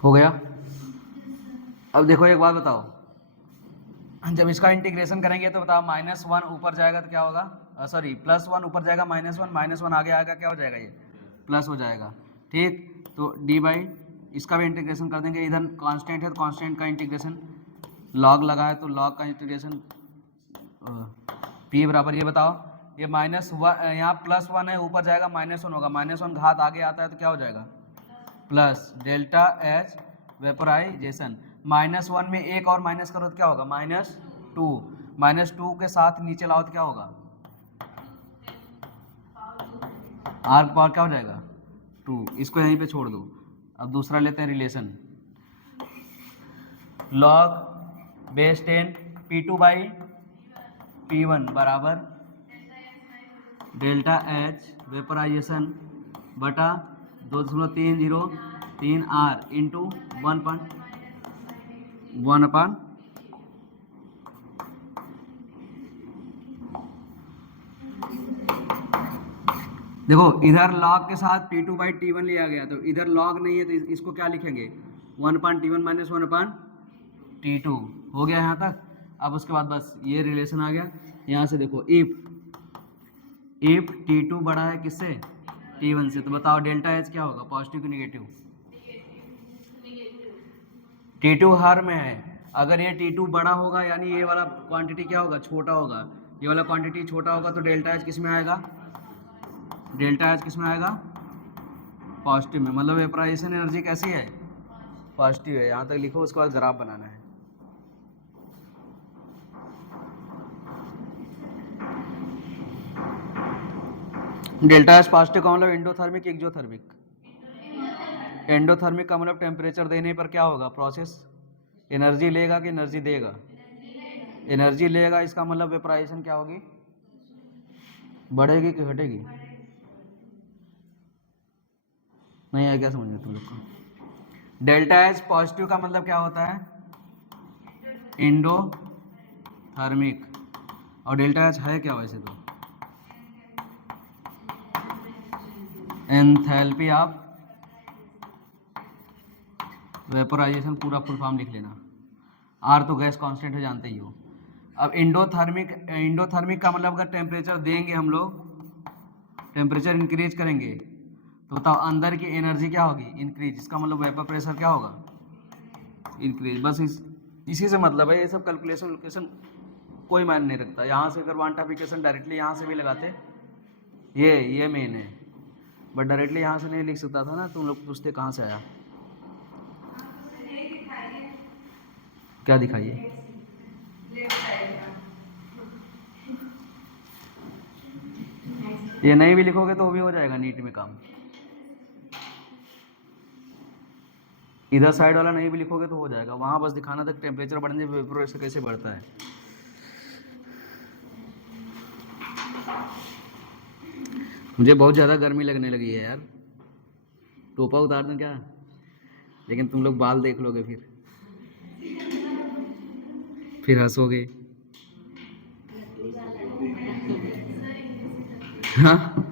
हो गया। अब देखो एक बात बताओ, जब इसका इंटीग्रेशन करेंगे तो बताओ -1 ऊपर जाएगा तो क्या होगा, सॉरी +1 ऊपर जाएगा, -1 आगे आएगा, क्या हो जाएगा, ये प्लस हो जाएगा। ठीक, तो डी बाई इसका भी इंटीग्रेशन कर देंगे। इधर कांस्टेंट है तो कांस्टेंट का इंटीग्रेशन, लॉग लगा है तो लॉग का इंटीग्रेशन p बराबर, ये बताओ ये -1 यहाँ +1 है, ऊपर जाएगा -1 होगा, -1 घात आगे आता है तो क्या हो जाएगा, प्लस डेल्टा एच वेपराइजेशन। -1 में एक और माइनस करो तो क्या होगा, -2 के साथ नीचे लाओ तो क्या होगा, आर पावर क्या हो जाएगा 2। इसको यहीं पे छोड़ दो। अब दूसरा लेते हैं relation, log base 10 p2 by p1 बराबर डेल्टा एच वेपराइजेशन बटा 2.303 आर इंटू 1 अपान देखो इधर लॉग के साथ p2 बाई t1 लिया गया, तो इधर लॉग नहीं है तो इसको क्या लिखेंगे, 1/t1 माइनस 1/t2। हो गया यहाँ तक। अब उसके बाद बस ये रिलेशन आ गया। यहाँ से देखो इफ t2 बड़ा है किससे, t1 से, तो बताओ डेल्टा एच क्या होगा, पॉजिटिव कि निगेटिव, t2 हर में है। अगर ये t2 बड़ा होगा यानी ये वाला क्वांटिटी क्या होगा, छोटा होगा, ये वाला क्वांटिटी छोटा होगा, तो डेल्टा एच किस में आएगा, डेल्टा एच किस में आएगा, पॉजिटिव में। मतलब वेपराइजेशन एनर्जी कैसी है, पॉजिटिव है। यहाँ तक लिखो, उसके बाद ग्राफ बनाना है। डेल्टा एच पॉजिटिव का मतलब एंडोथर्मिक एक्सोथर्मिक। एंडोथर्मिक का मतलब टेम्परेचर देने पर क्या होगा प्रोसेस, एनर्जी लेगा कि एनर्जी देगा, एनर्जी लेगा। इसका मतलब वेपराइजेशन क्या होगी, बढ़ेगी कि घटेगी, नहीं है क्या समझ में तुम लोग को। डेल्टा एच पॉजिटिव का मतलब क्या होता है, एंडोथर्मिक, और डेल्टा एच है क्या वैसे तो, एंथैल्पी ऑफ वेपोराइजेशन, पूरा फुल फॉर्म लिख लेना। आर तो गैस कांस्टेंट है जानते ही हो। अब एंडोथर्मिक का मतलब अगर टेम्परेचर देंगे हम लोग, टेम्परेचर इंक्रीज करेंगे तो बताओ अंदर की एनर्जी क्या होगी, इंक्रीज। इसका मतलब वेपर प्रेशर क्या होगा, इंक्रीज। बस इसी से मतलब है। ये सब कैलकुलेशन कोई मायने नहीं रखता। यहाँ से अगर क्वांटिफिकेशन डायरेक्टली यहाँ से भी लगाते, ये मेन है, बट डायरेक्टली यहाँ से नहीं लिख सकता था ना। तुम लोग पूछते कहाँ से आया, क्या दिखाइए, लेफ्ट साइड का। ये नहीं भी लिखोगे तो भी हो जाएगा नीट में काम। इधर साइड वाला नहीं भी लिखोगे तो हो जाएगा, वहाँ बस दिखाना था टेम्परेचर बढ़ने से वेपर प्रेशर कैसे बढ़ता है। मुझे बहुत ज़्यादा गर्मी लगने लगी है यार, टोपा उतार दूँ क्या, लेकिन तुम लोग बाल देख लोगे फिर हंसोगे। हाँ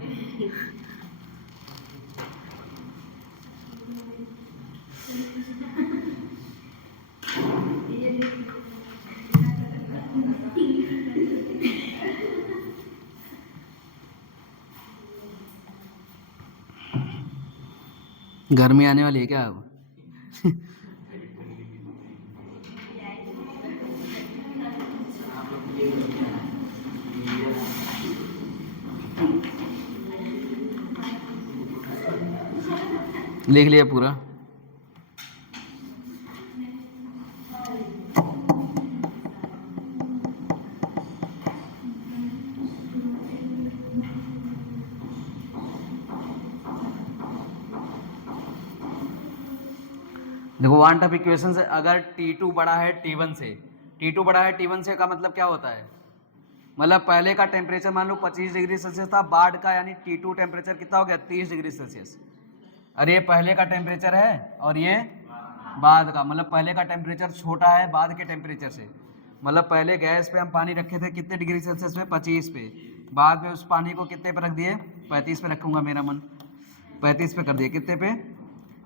गर्मी आने वाली है क्या अब। लिख लिया पूरा। देखो वांट ऑफ इक्वेशन से, अगर T2 बड़ा है T1 से, T2 बड़ा है T1 से का मतलब क्या होता है, मतलब पहले का टेम्परेचर मान लो 25 डिग्री सेल्सियस था, बाद का यानी T2 टेम्परेचर कितना हो गया 30 डिग्री सेल्सियस। अरे ये पहले का टेम्परेचर है और ये बाद का, मतलब पहले का टेम्परेचर छोटा है बाद के टेम्परेचर से। मतलब पहले गैस पे हम पानी रखे थे कितने डिग्री सेल्सियस पे, 25 पे, बाद में उस पानी को कितने पे रख दिए, 35 पे रखूँगा मेरा मन, 35 पे कर दिए, कितने पे,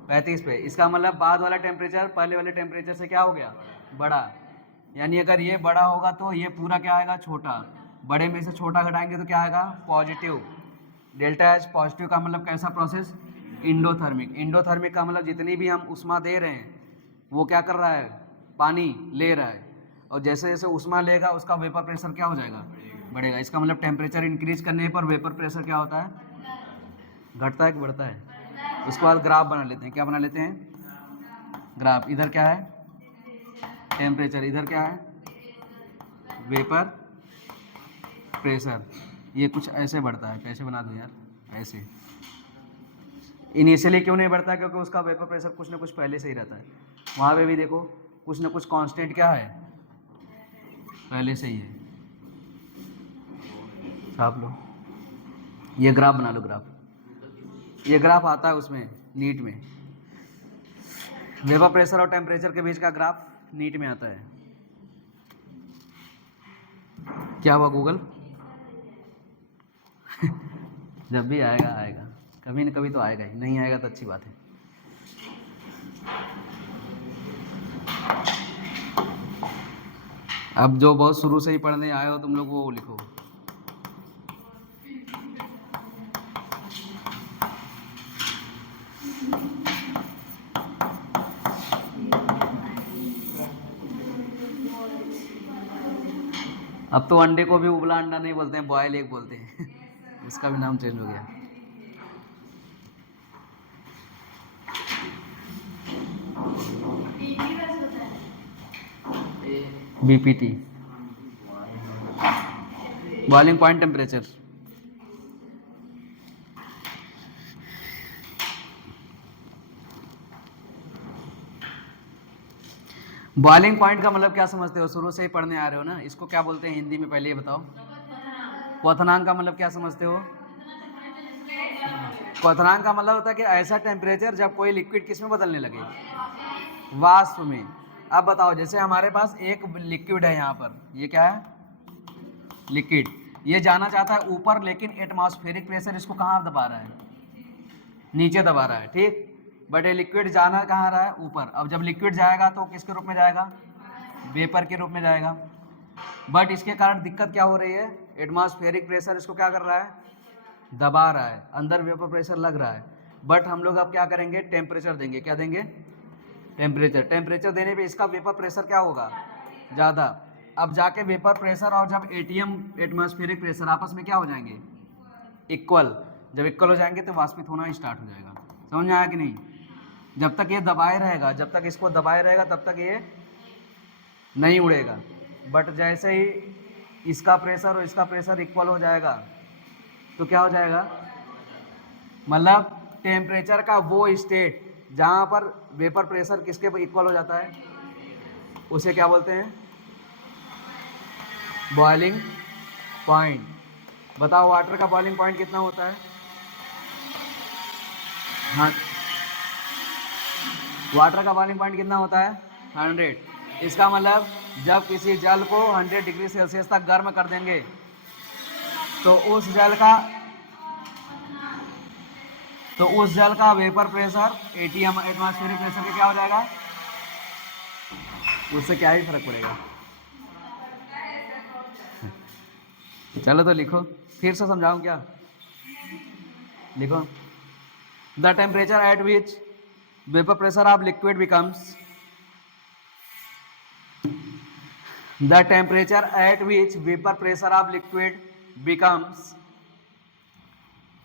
35 पे। इसका मतलब बाद वाला टेम्परेचर पहले वाले टेम्परेचर से क्या हो गया, बड़ा। यानी अगर ये बड़ा होगा तो ये पूरा क्या आएगा, छोटा। बड़े में से छोटा घटाएंगे तो क्या आएगा, पॉजिटिव। डेल्टा एच पॉजिटिव का मतलब कैसा प्रोसेस, इंडोथर्मिक। इंडोथर्मिक का मतलब जितनी भी हम उष्मा दे रहे हैं वो क्या कर रहा है, पानी ले रहा है, और जैसे जैसे उष्मा लेगा उसका वेपर प्रेशर क्या हो जाएगा, बढ़ेगा। इसका मतलब टेम्परेचर इंक्रीज करने पर वेपर प्रेशर क्या होता है, घटता है कि बढ़ता है। उसके बाद ग्राफ बना लेते हैं, क्या बना लेते हैं, ग्राफ। इधर क्या है टेम्परेचर, इधर क्या है वेपर प्रेशर। ये कुछ ऐसे बढ़ता है, कैसे बना दूं यार, ऐसे। इनिशियली क्यों नहीं बढ़ता, क्योंकि उसका वेपर प्रेशर कुछ ना कुछ पहले से ही रहता है। वहाँ पे भी देखो कुछ ना कुछ कांस्टेंट क्या है, पहले से ही है। छाप लो, ये ग्राफ बना लो, ग्राफ। ये ग्राफ आता है उसमें नीट में, वेपर प्रेशर और टेम्परेचर के बीच का ग्राफ नीट में आता है। क्या हुआ गूगल। जब भी आएगा आएगा, कभी न कभी तो आएगा ही, नहीं आएगा तो अच्छी बात है। अब जो बहुत शुरू से ही पढ़ने आए हो तुम लोग वो लिखो। अब तो अंडे को भी उबला अंडा नहीं बोलते हैं, बॉयल एग बोलते हैं। उसका भी नाम चेंज हो गया। BPT, boiling point temperature. Boiling point का मतलब क्या समझते हो? शुरू से ही पढ़ने आ रहे हो ना, इसको क्या बोलते हैं हिंदी में, पहले ये बताओ। क्वथनांक का मतलब क्या समझते हो? क्वथनांक का मतलब होता है कि ऐसा टेम्परेचर जब कोई लिक्विड किस में बदलने लगे, वाष्प में। अब बताओ, जैसे हमारे पास एक लिक्विड है यहाँ पर, ये क्या है? लिक्विड। ये जाना चाहता है ऊपर, लेकिन एटमॉस्फेरिक प्रेशर इसको कहाँ दबा रहा है? नीचे दबा रहा है, ठीक। बट ये लिक्विड जाना कहाँ रहा है? ऊपर। अब जब लिक्विड जाएगा तो किसके रूप में जाएगा? वेपर के रूप में जाएगा। बट इसके कारण दिक्कत क्या हो रही है? एटमॉस्फेरिक प्रेशर इसको क्या कर रहा है? दबा रहा है, अंदर वेपर प्रेशर लग रहा है। बट हम लोग अब क्या करेंगे? टेम्परेचर देंगे। क्या देंगे? टेम्परेचर। टेम्परेचर देने पे इसका वेपर प्रेशर क्या होगा? ज़्यादा। अब जाके वेपर प्रेशर और जब एटीएम एटमॉस्फेरिक प्रेशर आपस में क्या हो जाएंगे? इक्वल। जब इक्वल हो जाएंगे तो वाष्पित होना स्टार्ट हो जाएगा। समझ में आया कि नहीं? जब तक ये दबाए रहेगा, जब तक इसको दबाए रहेगा तब तक ये नहीं उड़ेगा। बट जैसे ही इसका प्रेशर और इसका प्रेशर इक्वल हो जाएगा तो क्या हो जाएगा? मतलब टेम्परेचर का वो स्टेट जहाँ पर वेपर प्रेशर किसके इक्वल हो जाता है, उसे क्या बोलते हैं? Boiling point. बताओ वाटर का बॉइलिंग पॉइंट कितना होता है? हाँ, वाटर का बॉइलिंग पॉइंट कितना होता है? 100। इसका मतलब जब किसी जल को 100 डिग्री सेल्सियस तक गर्म कर देंगे तो उस जल का vapour pressure ATM atmospheric pressure के क्या हो जाएगा? उससे क्या ही फर्क पड़ेगा। चलो तो लिखो, फिर से समझाऊं क्या? लिखो, the temperature at which vapour pressure of liquid becomes, the temperature at which vapor pressure of liquid becomes,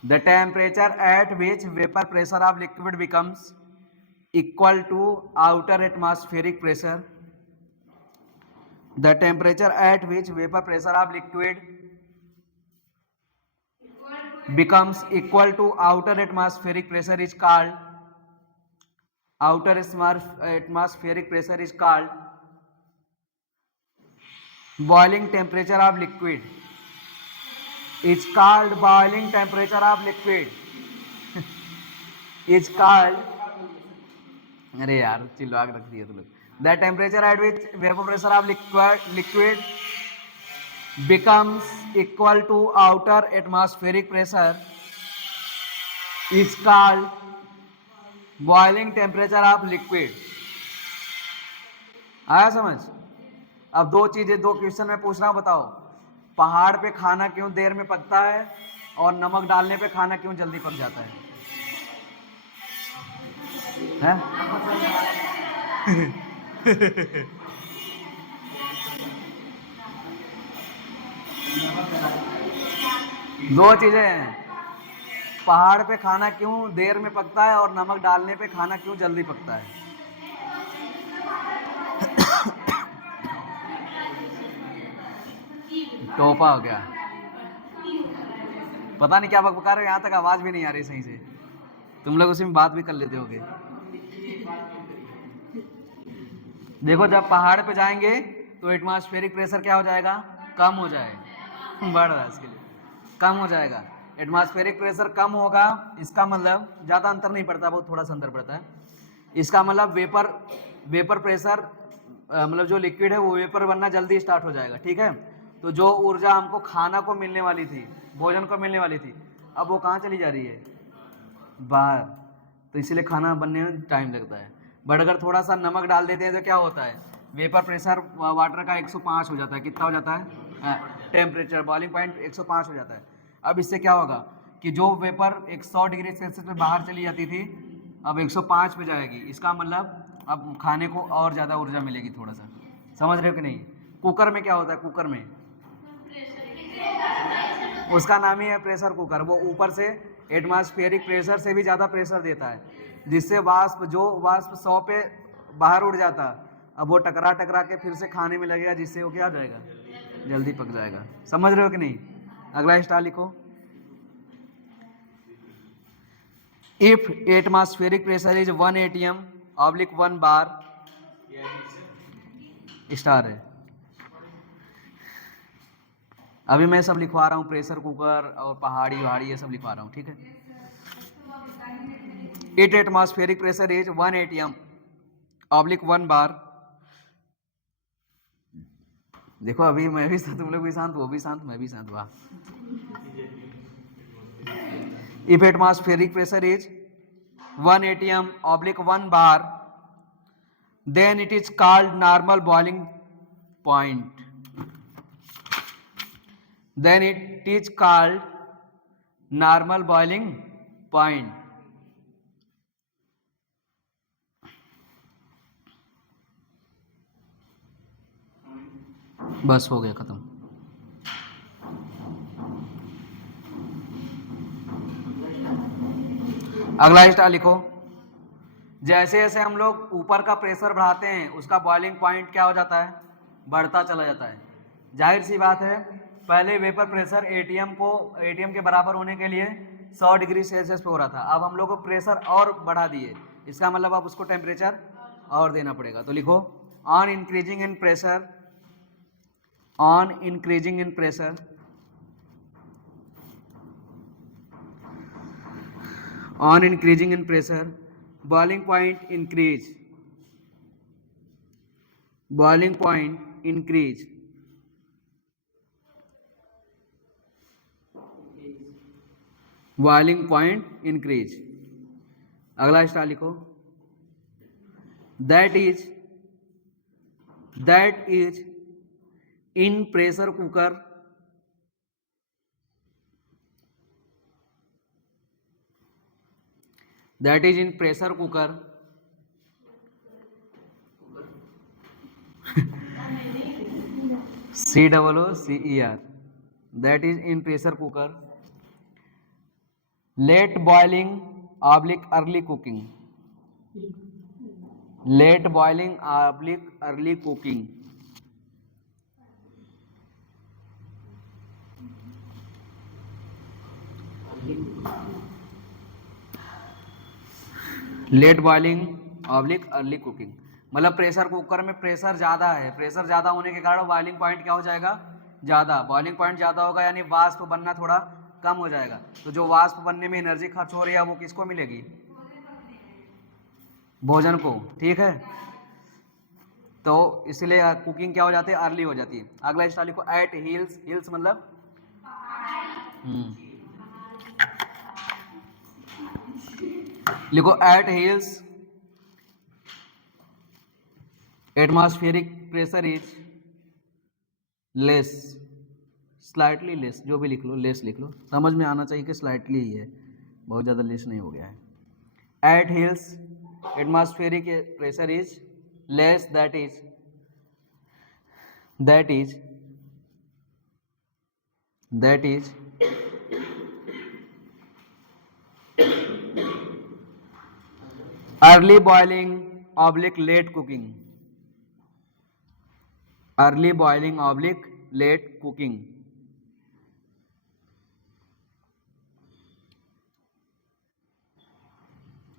the temperature at which vapor pressure of liquid becomes equal to outer atmospheric pressure, the temperature at which vapor pressure of liquid becomes equal to outer atmospheric pressure is called, outer atmospheric pressure is called boiling temperature of liquid, is called boiling temperature of liquid is called, अरे यार चिल्ला के रख दिया तुम लोग। The temperature at which vapour pressure of liquid becomes equal to outer atmospheric pressure is called boiling temperature of liquid। आया समझ? अब दो चीजें, दो क्वेश्चन में पूछ रहा हूं, बताओ। पहाड़ पे खाना क्यों देर में पकता है और नमक डालने पे खाना क्यों जल्दी पक जाता है? दो चीजें हैं, पहाड़ पे खाना क्यों देर में पकता है और नमक डालने पे खाना क्यों जल्दी पकता है? टोपा हो गया। पता नहीं क्या बकबका रहे हो, यहाँ तक आवाज भी नहीं आ रही सही से। तुम लोग उसी में बात भी कर लेते होगे। देखो, जब पहाड़ पे जाएंगे तो एटमॉस्फेरिक प्रेशर क्या हो जाएगा? कम हो जाएगा। बढ़ रहा है इसके लिए, कम हो जाएगा। एटमॉस्फेरिक प्रेशर कम होगा, इसका मतलब ज़्यादा अंतर नहीं पड़ता, बहुत थोड़ा सा अंतर पड़ता है। इसका मतलब वेपर प्रेशर मतलब जो लिक्विड है वो वेपर बनना जल्दी स्टार्ट हो जाएगा, ठीक है। तो जो ऊर्जा हमको खाना को मिलने वाली थी, भोजन को मिलने वाली थी, अब वो कहाँ चली जा रही है? बाहर। तो इसलिए खाना बनने में टाइम लगता है। बट अगर थोड़ा सा नमक डाल देते हैं तो क्या होता है? वेपर प्रेशर वाटर का 105 हो जाता है। कितना हो जाता है? टेम्परेचर बॉइलिंग पॉइंट 105 हो जाता है। अब इससे क्या होगा कि जो वेपर 100 डिग्री सेल्सियस पे बाहर चली जाती थी, अब 105 पे जाएगी। इसका मतलब अब खाने को और ज़्यादा ऊर्जा मिलेगी थोड़ा सा। समझ रहे हो कि नहीं? कुकर में क्या होता है? कुकर में उसका नाम ही है प्रेशर कुकर। वो ऊपर से एटमॉस्फेरिक प्रेशर से भी ज़्यादा प्रेशर देता है, जिससे वाष्प 100 पे बाहर उड़ जाता, अब वो टकरा के फिर से खाने में लगेगा, जिससे वो क्या हो जाएगा? जल्दी पक जाएगा। समझ रहे हो कि नहीं? अगला स्टार लिखो। If atmospheric pressure is 1 atm/1 bar, star है। अभी मैं सब लिखवा रहा हूँ, प्रेशर कुकर और पहाड़ी वहाड़ी ये सब लिखवा रहा हूँ, ठीक है। It atmospheric pressure is 1 atm oblique 1 बार। देखो अभी मैं भी तुम लोग भी शांत, वो भी शांत, मैं भी शांत। वाह। If atmospheric pressure is 1 atm oblique 1 bar, then it is called normal boiling point. Then it is called normal boiling point. बस हो गया खत्म। अगला स्टार लिखो। जैसे जैसे हम लोग ऊपर का प्रेशर बढ़ाते हैं उसका बॉइलिंग पॉइंट क्या हो जाता है, बढ़ता चला जाता है। जाहिर सी बात है, पहले वेपर प्रेशर एटीएम के बराबर होने के लिए 100 डिग्री सेल्सियस पे हो रहा था। अब हम लोग को प्रेशर और बढ़ा दिए, इसका मतलब अब उसको टेम्परेचर और देना पड़ेगा। तो लिखो on increasing in pressure, on increasing in pressure, on increasing in pressure, boiling point increase, boiling point increase, boiling point increase। अगला स्टार लिखो। that is in pressure cooker, that is in pressure cooker COOCER, that is in pressure cooker, late boiling oblique early cooking, late boiling oblique early cooking, late boiling oblique early cooking. मतलब pressure cooker में pressure ज़्यादा है, pressure ज़्यादा होने के कारण boiling point क्या हो जाएगा, ज़्यादा। बॉइलिंग पॉइंट ज़्यादा होगा यानी वाष्प बनना थोड़ा कम हो जाएगा। तो जो वाष्प बनने में एनर्जी खर्च हो रही है वो किसको मिलेगी, भोजन को, ठीक है। तो इसलिए कुकिंग क्या हो जाती है, अर्ली हो जाती है। अगला स्टाइल लिखो एट हिल्स, हिल्स मतलब लिखो at hills atmospheric pressure is less, slightly less, जो भी लिख लो लेस लिख लो, समझ में आना चाहिए कि स्लाइटली ही है, बहुत ज़्यादा लेस नहीं हो गया है। At hills atmospheric pressure is less, that is early boiling oblique late cooking, early boiling oblique late cooking.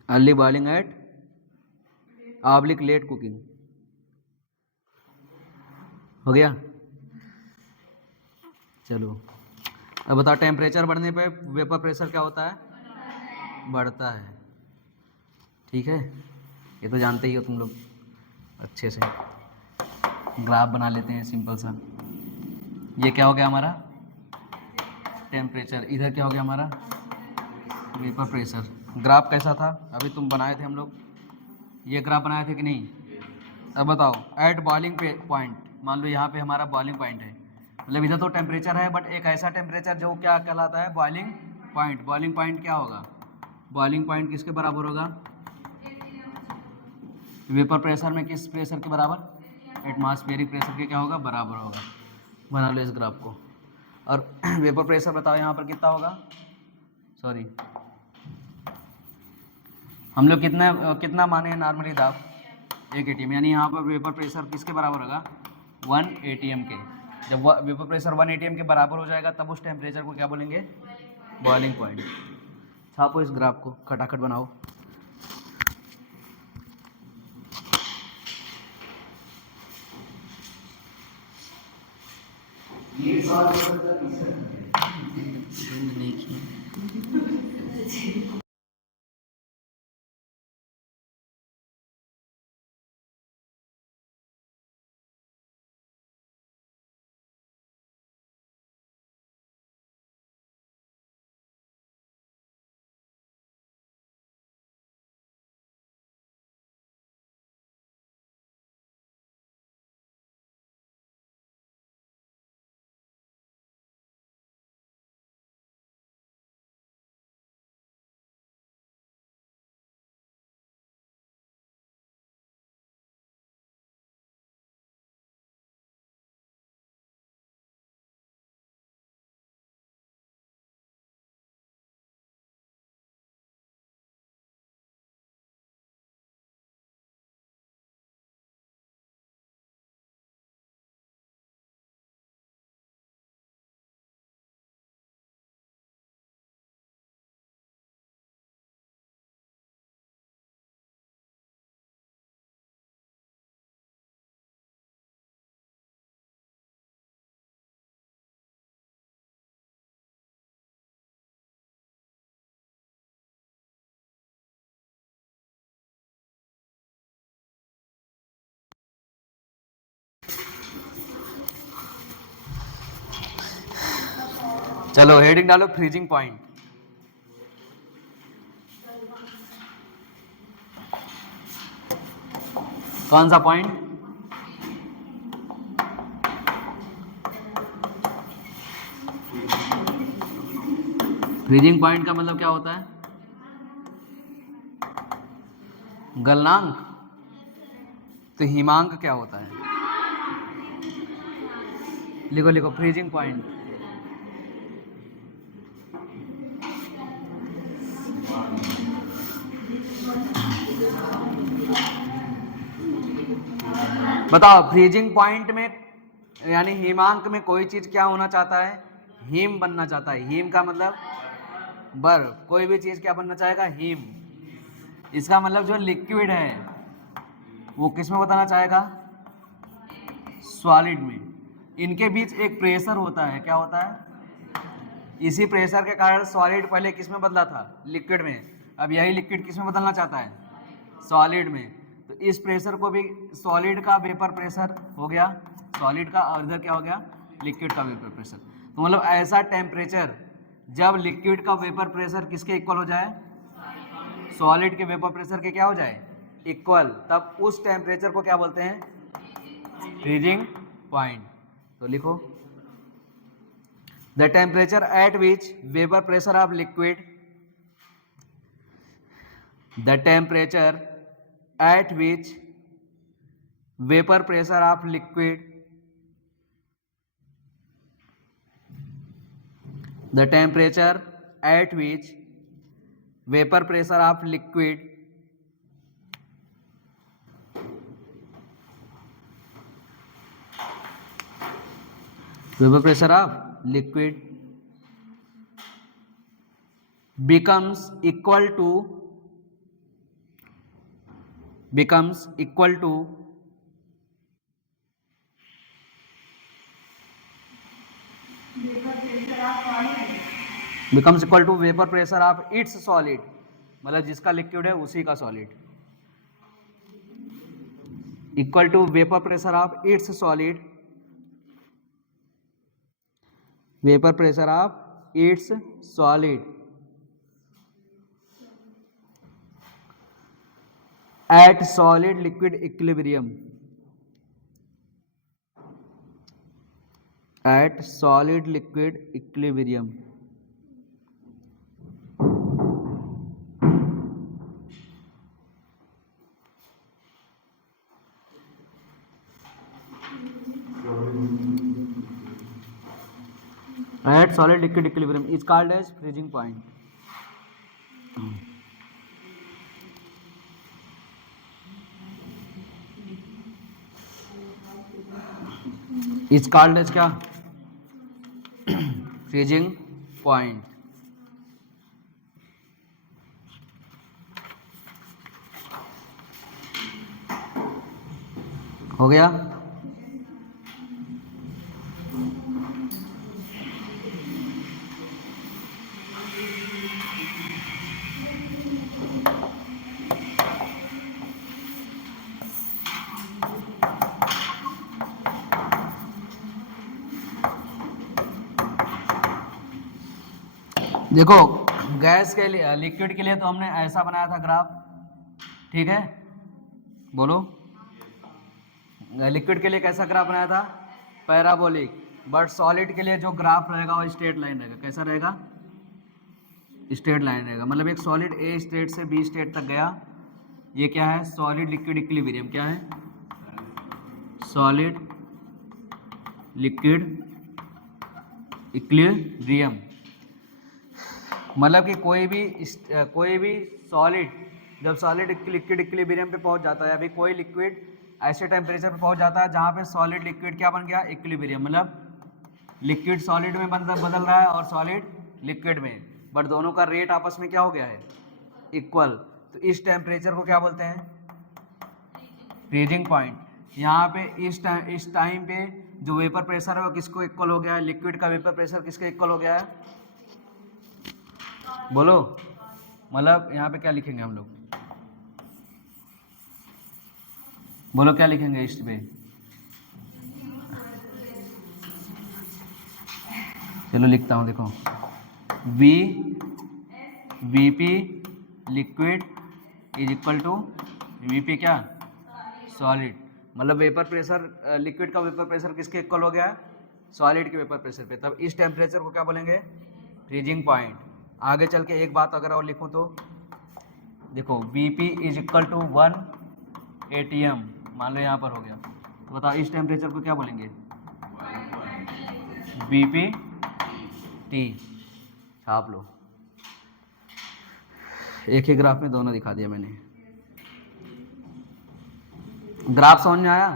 Early boiling at oblique late cooking. हो गया। चलो अब बताओ, टेम्परेचर बढ़ने पे वेपर प्रेशर क्या होता है, बढ़ता है, ठीक है। ये तो जानते ही हो तुम लोग अच्छे से। ग्राफ बना लेते हैं सिंपल सा। ये क्या हो गया हमारा टेम्परेचर, इधर क्या हो गया हमारा वेपर प्रेशर। ग्राफ कैसा था, अभी तुम बनाए थे हम लोग, ये ग्राफ बनाए थे कि नहीं। अब बताओ एट बॉइलिंग पॉइंट, मान लो यहाँ पे हमारा बॉइलिंग पॉइंट है, मतलब इधर तो टेम्परेचर है बट एक ऐसा टेम्परेचर जो क्या कहलाता है, बॉइलिंग पॉइंट। बॉइलिंग पॉइंट क्या होगा, बॉइलिंग पॉइंट किसके बराबर होगा, वेपर प्रेशर में किस प्रेशर के बराबर, एटमॉस्फेरिक प्रेशर के क्या होगा, बराबर होगा। बना लो इस ग्राफ को। और वेपर प्रेशर बताओ यहाँ पर कितना होगा, सॉरी हम लोग कितना माने नॉर्मली दाब 1 atm, यानी यहाँ पर वेपर प्रेशर किसके बराबर होगा, 1 atm के। जब वेपर प्रेशर 1 atm के बराबर हो जाएगा तब उस टेम्परेचर को क्या बोलेंगे, बॉइलिंग पॉइंट। छापो इस ग्राफ को, खटाखट बनाओ। बंद नहीं किया। चलो हेडिंग डालो फ्रीजिंग पॉइंट। कौन सा पॉइंट? फ्रीजिंग पॉइंट का मतलब क्या होता है? गलनांक। तो हिमांक क्या होता है? लिखो लिखो फ्रीजिंग पॉइंट। बताओ फ्रीजिंग पॉइंट में यानी हिमांक में कोई चीज क्या होना चाहता है? हीम बनना चाहता है। हीम का मतलब बर्फ। कोई भी चीज क्या बनना चाहेगा? हीम। इसका मतलब जो लिक्विड है वो किस में बताना चाहेगा? सॉलिड में। इनके बीच एक प्रेशर होता है। क्या होता है? इसी प्रेशर के कारण सॉलिड पहले किस में बदला था? लिक्विड में। अब यही लिक्विड किस में बदलना चाहता है? सॉलिड में। तो इस प्रेशर को भी सॉलिड का वेपर प्रेशर हो गया सॉलिड का, और इधर क्या हो गया? लिक्विड का वेपर प्रेशर। तो मतलब ऐसा टेम्परेचर जब लिक्विड का वेपर प्रेशर किसके इक्वल हो जाए? सॉलिड के वेपर प्रेशर के क्या हो जाए? इक्वल। तब उस टेम्परेचर को क्या बोलते हैं? Freezing point. तो लिखो the temperature at which vapour pressure of liquid the temperature at which vapor pressure of liquid the temperature at which vapor pressure of liquid becomes equal to becomes equal to vapour pressure of its solid. मतलब जिसका liquid है उसी का solid. Equal to vapour pressure of its solid, vapour pressure of its solid at solid liquid equilibrium, at solid liquid equilibrium at solid liquid equilibrium is called as freezing point. is called as क्या? freezing point. हो गया? देखो gas के लिए, liquid के लिए तो हमने ऐसा बनाया था ग्राफ, ठीक है, बोलो। लिक्विड के लिए कैसा ग्राफ बनाया था? पैराबोलिक। बट सॉलिड के लिए जो ग्राफ रहेगा वो स्ट्रेट लाइन रहेगा। कैसा रहेगा? स्ट्रेट लाइन रहेगा। मतलब एक सॉलिड ए स्टेट से बी स्टेट तक गया, ये क्या है? Solid liquid equilibrium. क्या है? Solid liquid equilibrium. मतलब कि कोई भी सॉलिड जब सॉलिड लिक्विड इक्विलिब्रियम पे पहुंच जाता है, अभी कोई लिक्विड ऐसे टेम्परेचर पे पहुंच जाता है जहां पे सॉलिड लिक्विड क्या बन गया? इक्विलिब्रियम। मतलब लिक्विड सॉलिड में बदल रहा है और सॉलिड लिक्विड में, बट दोनों का रेट आपस में क्या हो गया है? इक्वल। तो इस टेम्परेचर को क्या बोलते हैं? Freezing point. यहाँ पे इस टाइम पे जो वेपर प्रेशर है वो किसको इक्वल हो गया है? लिक्विड का वेपर प्रेशर किसके इक्वल हो गया है? बोलो। मतलब यहाँ पे क्या लिखेंगे हम लोग? बोलो क्या लिखेंगे इस पे? चलो लिखता हूँ, देखो। VP liquid is equal to VP क्या? सॉलिड। मतलब वेपर प्रेशर, लिक्विड का वेपर प्रेशर किसके इक्वल हो गया है? सॉलिड के वेपर प्रेशर पे। तब इस टेम्परेचर को क्या बोलेंगे? Freezing point. आगे चल के एक बात अगर और लिखूँ तो देखो, Vp is equal to 1 atm, मान लो यहाँ पर हो गया, तो बताओ इस टेम्परेचर को क्या बोलेंगे? Vp T। छाप लो। एक ही ग्राफ में दोनों दिखा दिया मैंने। ग्राफ समझ में आया?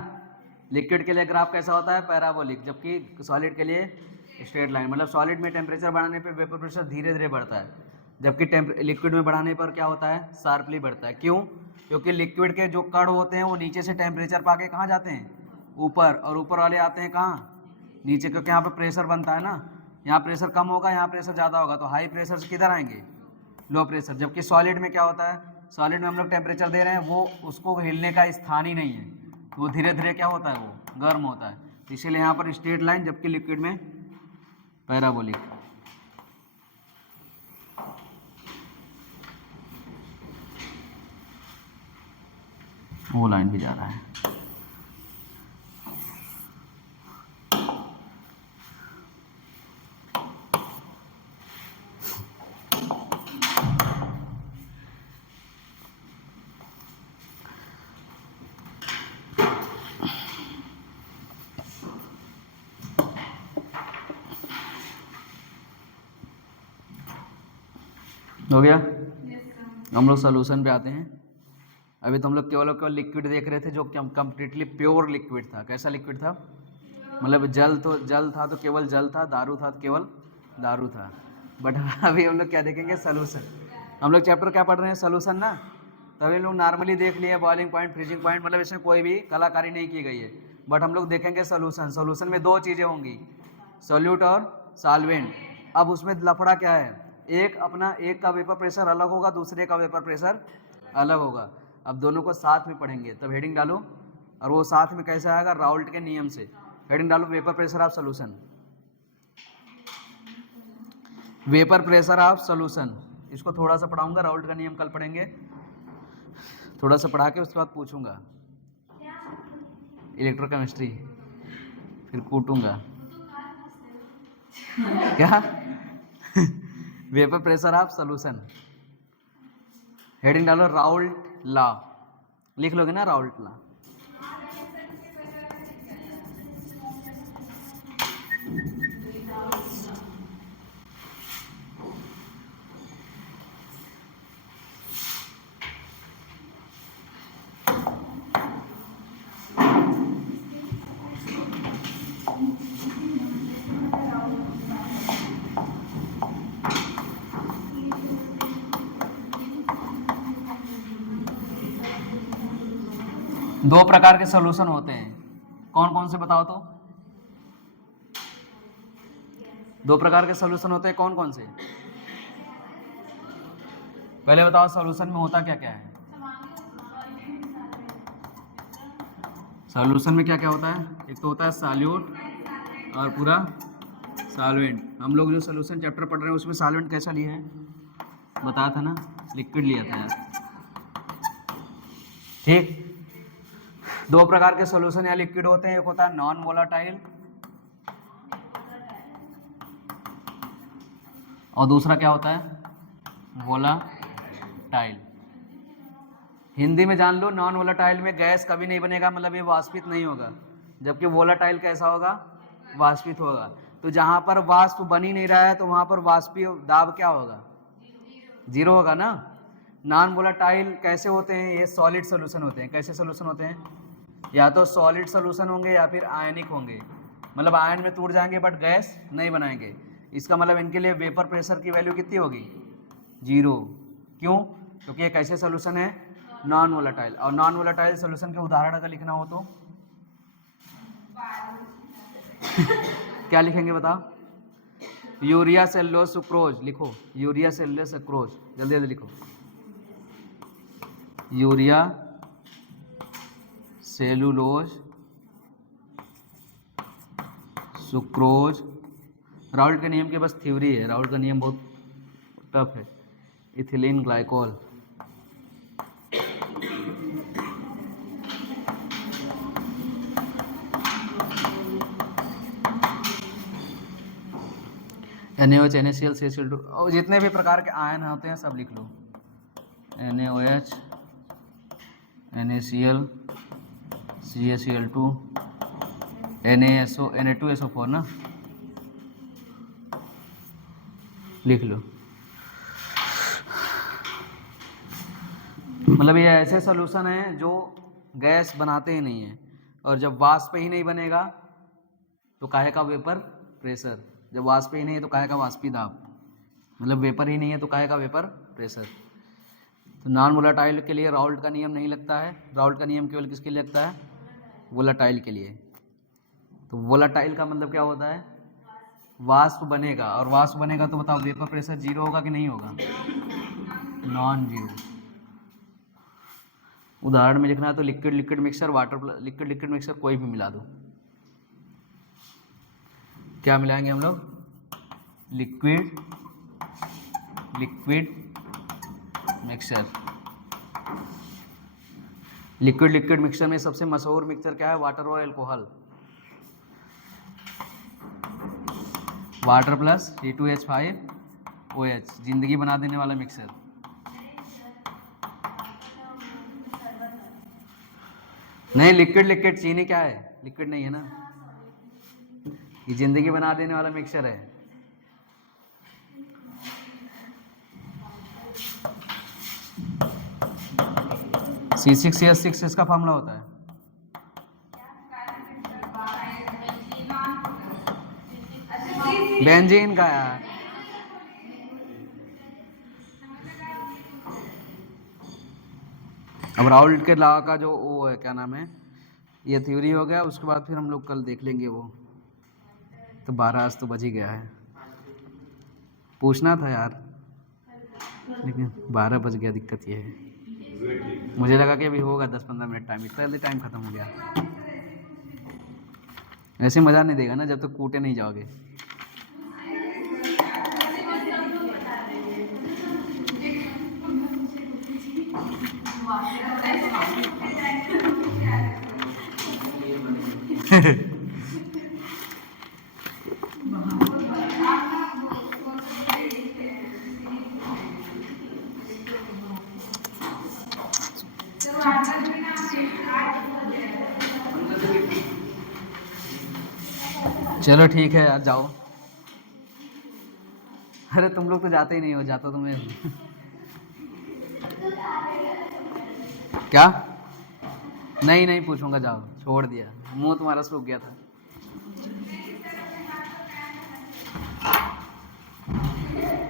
लिक्विड के लिए ग्राफ कैसा होता है? पैराबोलिक। जबकि सॉलिड के लिए स्ट्रेट लाइन। मतलब सॉलिड में टेम्परेचर बढ़ाने पे वेपर प्रेशर धीरे धीरे बढ़ता है, जबकि लिक्विड में बढ़ाने पर क्या होता है? शार्पली बढ़ता है। क्यों? क्योंकि लिक्विड के जो कण होते हैं वो नीचे से टेम्परेचर पा के कहाँ जाते हैं? ऊपर। और ऊपर वाले आते हैं कहाँ? नीचे, क्योंकि यहाँ पे प्रेशर बनता है ना। यहाँ प्रेशर कम होगा, यहाँ प्रेशर ज़्यादा होगा, तो हाई प्रेशर से किधर आएंगे? Low pressure. जबकि सॉलिड में क्या होता है? सॉलिड में हम लोग टेम्परेचर दे रहे हैं, वो उसको हिलने का स्थान ही नहीं है, तो वो धीरे धीरे क्या होता है? वो गर्म होता है। इसीलिए यहाँ पर स्ट्रेट लाइन, जबकि लिक्विड में पैराबोलिक। वो लाइन भी जा रहा है। हो गया? हम लोग सोल्यूशन पे आते हैं। अभी तो हम लोग केवल लिक्विड देख रहे थे जो कंप्लीटली प्योर लिक्विड था। कैसा लिक्विड था? मतलब जल था तो केवल जल था, दारू था तो केवल दारू था। बट अभी हम लोग क्या देखेंगे? सोल्यूशन। हम लोग चैप्टर क्या पढ़ रहे हैं? सोल्यूशन ना। तभी लोग नॉर्मली देख लिए बॉइलिंग पॉइंट, फ्रीजिंग पॉइंट, मतलब इसमें कोई भी कलाकारी नहीं की गई है। बट हम लोग देखेंगे सोल्यूशन। सोल्यूशन में दो चीज़ें होंगी, सोल्यूट और सॉल्वेंट। अब उसमें लफड़ा क्या है? एक का वेपर प्रेशर अलग होगा, दूसरे का वेपर प्रेशर अलग होगा। अब दोनों को साथ में पढ़ेंगे। तब हेडिंग डालो, और वो साथ में कैसे आएगा? राउल्ट के नियम से। हेडिंग डालो, vapour pressure of solution. Vapour pressure of solution, इसको थोड़ा सा पढ़ाऊंगा। राउल्ट का नियम कल पढ़ेंगे, थोड़ा सा पढ़ा के उसके बाद पूछूंगा इलेक्ट्रोकेमिस्ट्री, फिर कूटूंगा। क्या? Vapour pressure of solution. Heading डालो, राउल्ट लॉ। लिख लोगे ना राउल्ट लॉ? दो प्रकार के सॉल्यूशन होते हैं, कौन कौन से बताओ तो? दो प्रकार के सॉल्यूशन होते हैं, कौन कौन से? पहले बताओ सॉल्यूशन में होता क्या क्या है? सॉल्यूशन में क्या क्या होता है? एक तो होता है सॉल्यूट और पूरा सॉल्वेंट, हम लोग जो सोल्यूशन चैप्टर पढ़ रहे हैं उसमें सॉल्वेंट कैसा लिया है बताया था ना, लिक्विड लिया था यार। ठीक, दो प्रकार के सॉल्यूशन या लिक्विड होते हैं, एक होता है नॉन वोलाटाइल और दूसरा क्या होता है वोलाटाइल। हिंदी में जान लो, नॉन वोलाटाइल में गैस कभी नहीं बनेगा, मतलब ये वाष्पित नहीं होगा, जबकि वोलाटाइल कैसा होगा, वाष्पित होगा। तो जहाँ पर वाष्प बन ही नहीं रहा है तो वहाँ पर वाष्पीय दाब क्या होगा, जीरो होगा ना। नॉन वोलाटाइल कैसे होते हैं, ये सॉलिड सोल्यूशन होते हैं। कैसे सोल्यूशन होते हैं, या तो सॉलिड सोल्यूशन होंगे या फिर आयनिक होंगे, मतलब आयन में टूट जाएंगे बट गैस नहीं बनाएंगे। इसका मतलब इनके लिए वेपर प्रेशर की वैल्यू कितनी होगी, जीरो। क्यों, क्योंकि ये कैसे सोल्यूशन है, नॉन वोलाटाइल। और नॉन वोलाटाइल सोल्यूशन के उदाहरण अगर लिखना हो तो क्या लिखेंगे बताओ, यूरिया सेलुलोज सुक्रोज लिखो, यूरिया सेलुलोज सुक्रोज, जल्दी जल्दी लिखो, यूरिया सेलुलोज सुक्रोज। राउल्ट के नियम की बस थ्योरी है, राउल्ट का नियम बहुत टफ है। Ethylene glycol, NaOH NaCl CaCl2, और जितने भी प्रकार के आयन होते हैं सब लिख लो, NaOH NaCl CaCl2 NaSO Na2SO4 ना, लिख लो। मतलब ये ऐसे सॉल्यूशन हैं जो गैस बनाते ही नहीं है, और जब वाष्प ही नहीं बनेगा तो काहे का वेपर प्रेशर, जब वाष्प ही नहीं है तो काहे का वाष्पीय दाब, मतलब वेपर ही नहीं है तो काहे का वेपर प्रेशर। तो नॉन वोलाटाइल के लिए राउल्ट का नियम नहीं लगता है, राउल्ट का नियम केवल किसके लिए लगता है, वोलाटाइल के लिए। तो वोलाटाइल का मतलब क्या होता है, वाष्प बनेगा, और वाष्प बनेगा तो बताओ वेपर प्रेशर जीरो होगा कि नहीं होगा, नॉन जीरो। उदाहरण में लिखना है तो liquid liquid mixture, water liquid liquid mixture कोई भी मिला दो। क्या मिलाएंगे हम लोग, liquid liquid mixture. Liquid liquid mixture में सबसे मशहूर मिक्सचर क्या है, वाटर और अल्कोहल, वाटर प्लस C2H5OH, जिंदगी बना देने वाला मिक्सचर। नहीं, लिक्विड लिक्विड चीनी क्या है, लिक्विड नहीं है ना, ये जिंदगी बना देने वाला मिक्सचर है। C6H6 इसका फॉर्मूला होता है, बेंजीन का यार। अब राउल्ट के लॉ का जो वो है क्या नाम है, ये थ्योरी हो गया, उसके बाद फिर हम लोग कल देख लेंगे वो। तो 12 आज तो बज ही गया है, पूछना था यार लेकिन 12 बज गया, दिक्कत ये है। मुझे लगा कि अभी होगा 10-15 मिनट टाइम, इतना जल्दी टाइम खत्म हो गया। ऐसे मज़ा नहीं देगा ना जब तक कूटे नहीं जाओगे। चलो ठीक है यार, जाओ। अरे तुम लोग तो जाते ही नहीं हो, जाता तुम्हें क्या, नहीं नहीं पूछूंगा, जाओ, छोड़ दिया, मुंह तुम्हारा सूख गया था।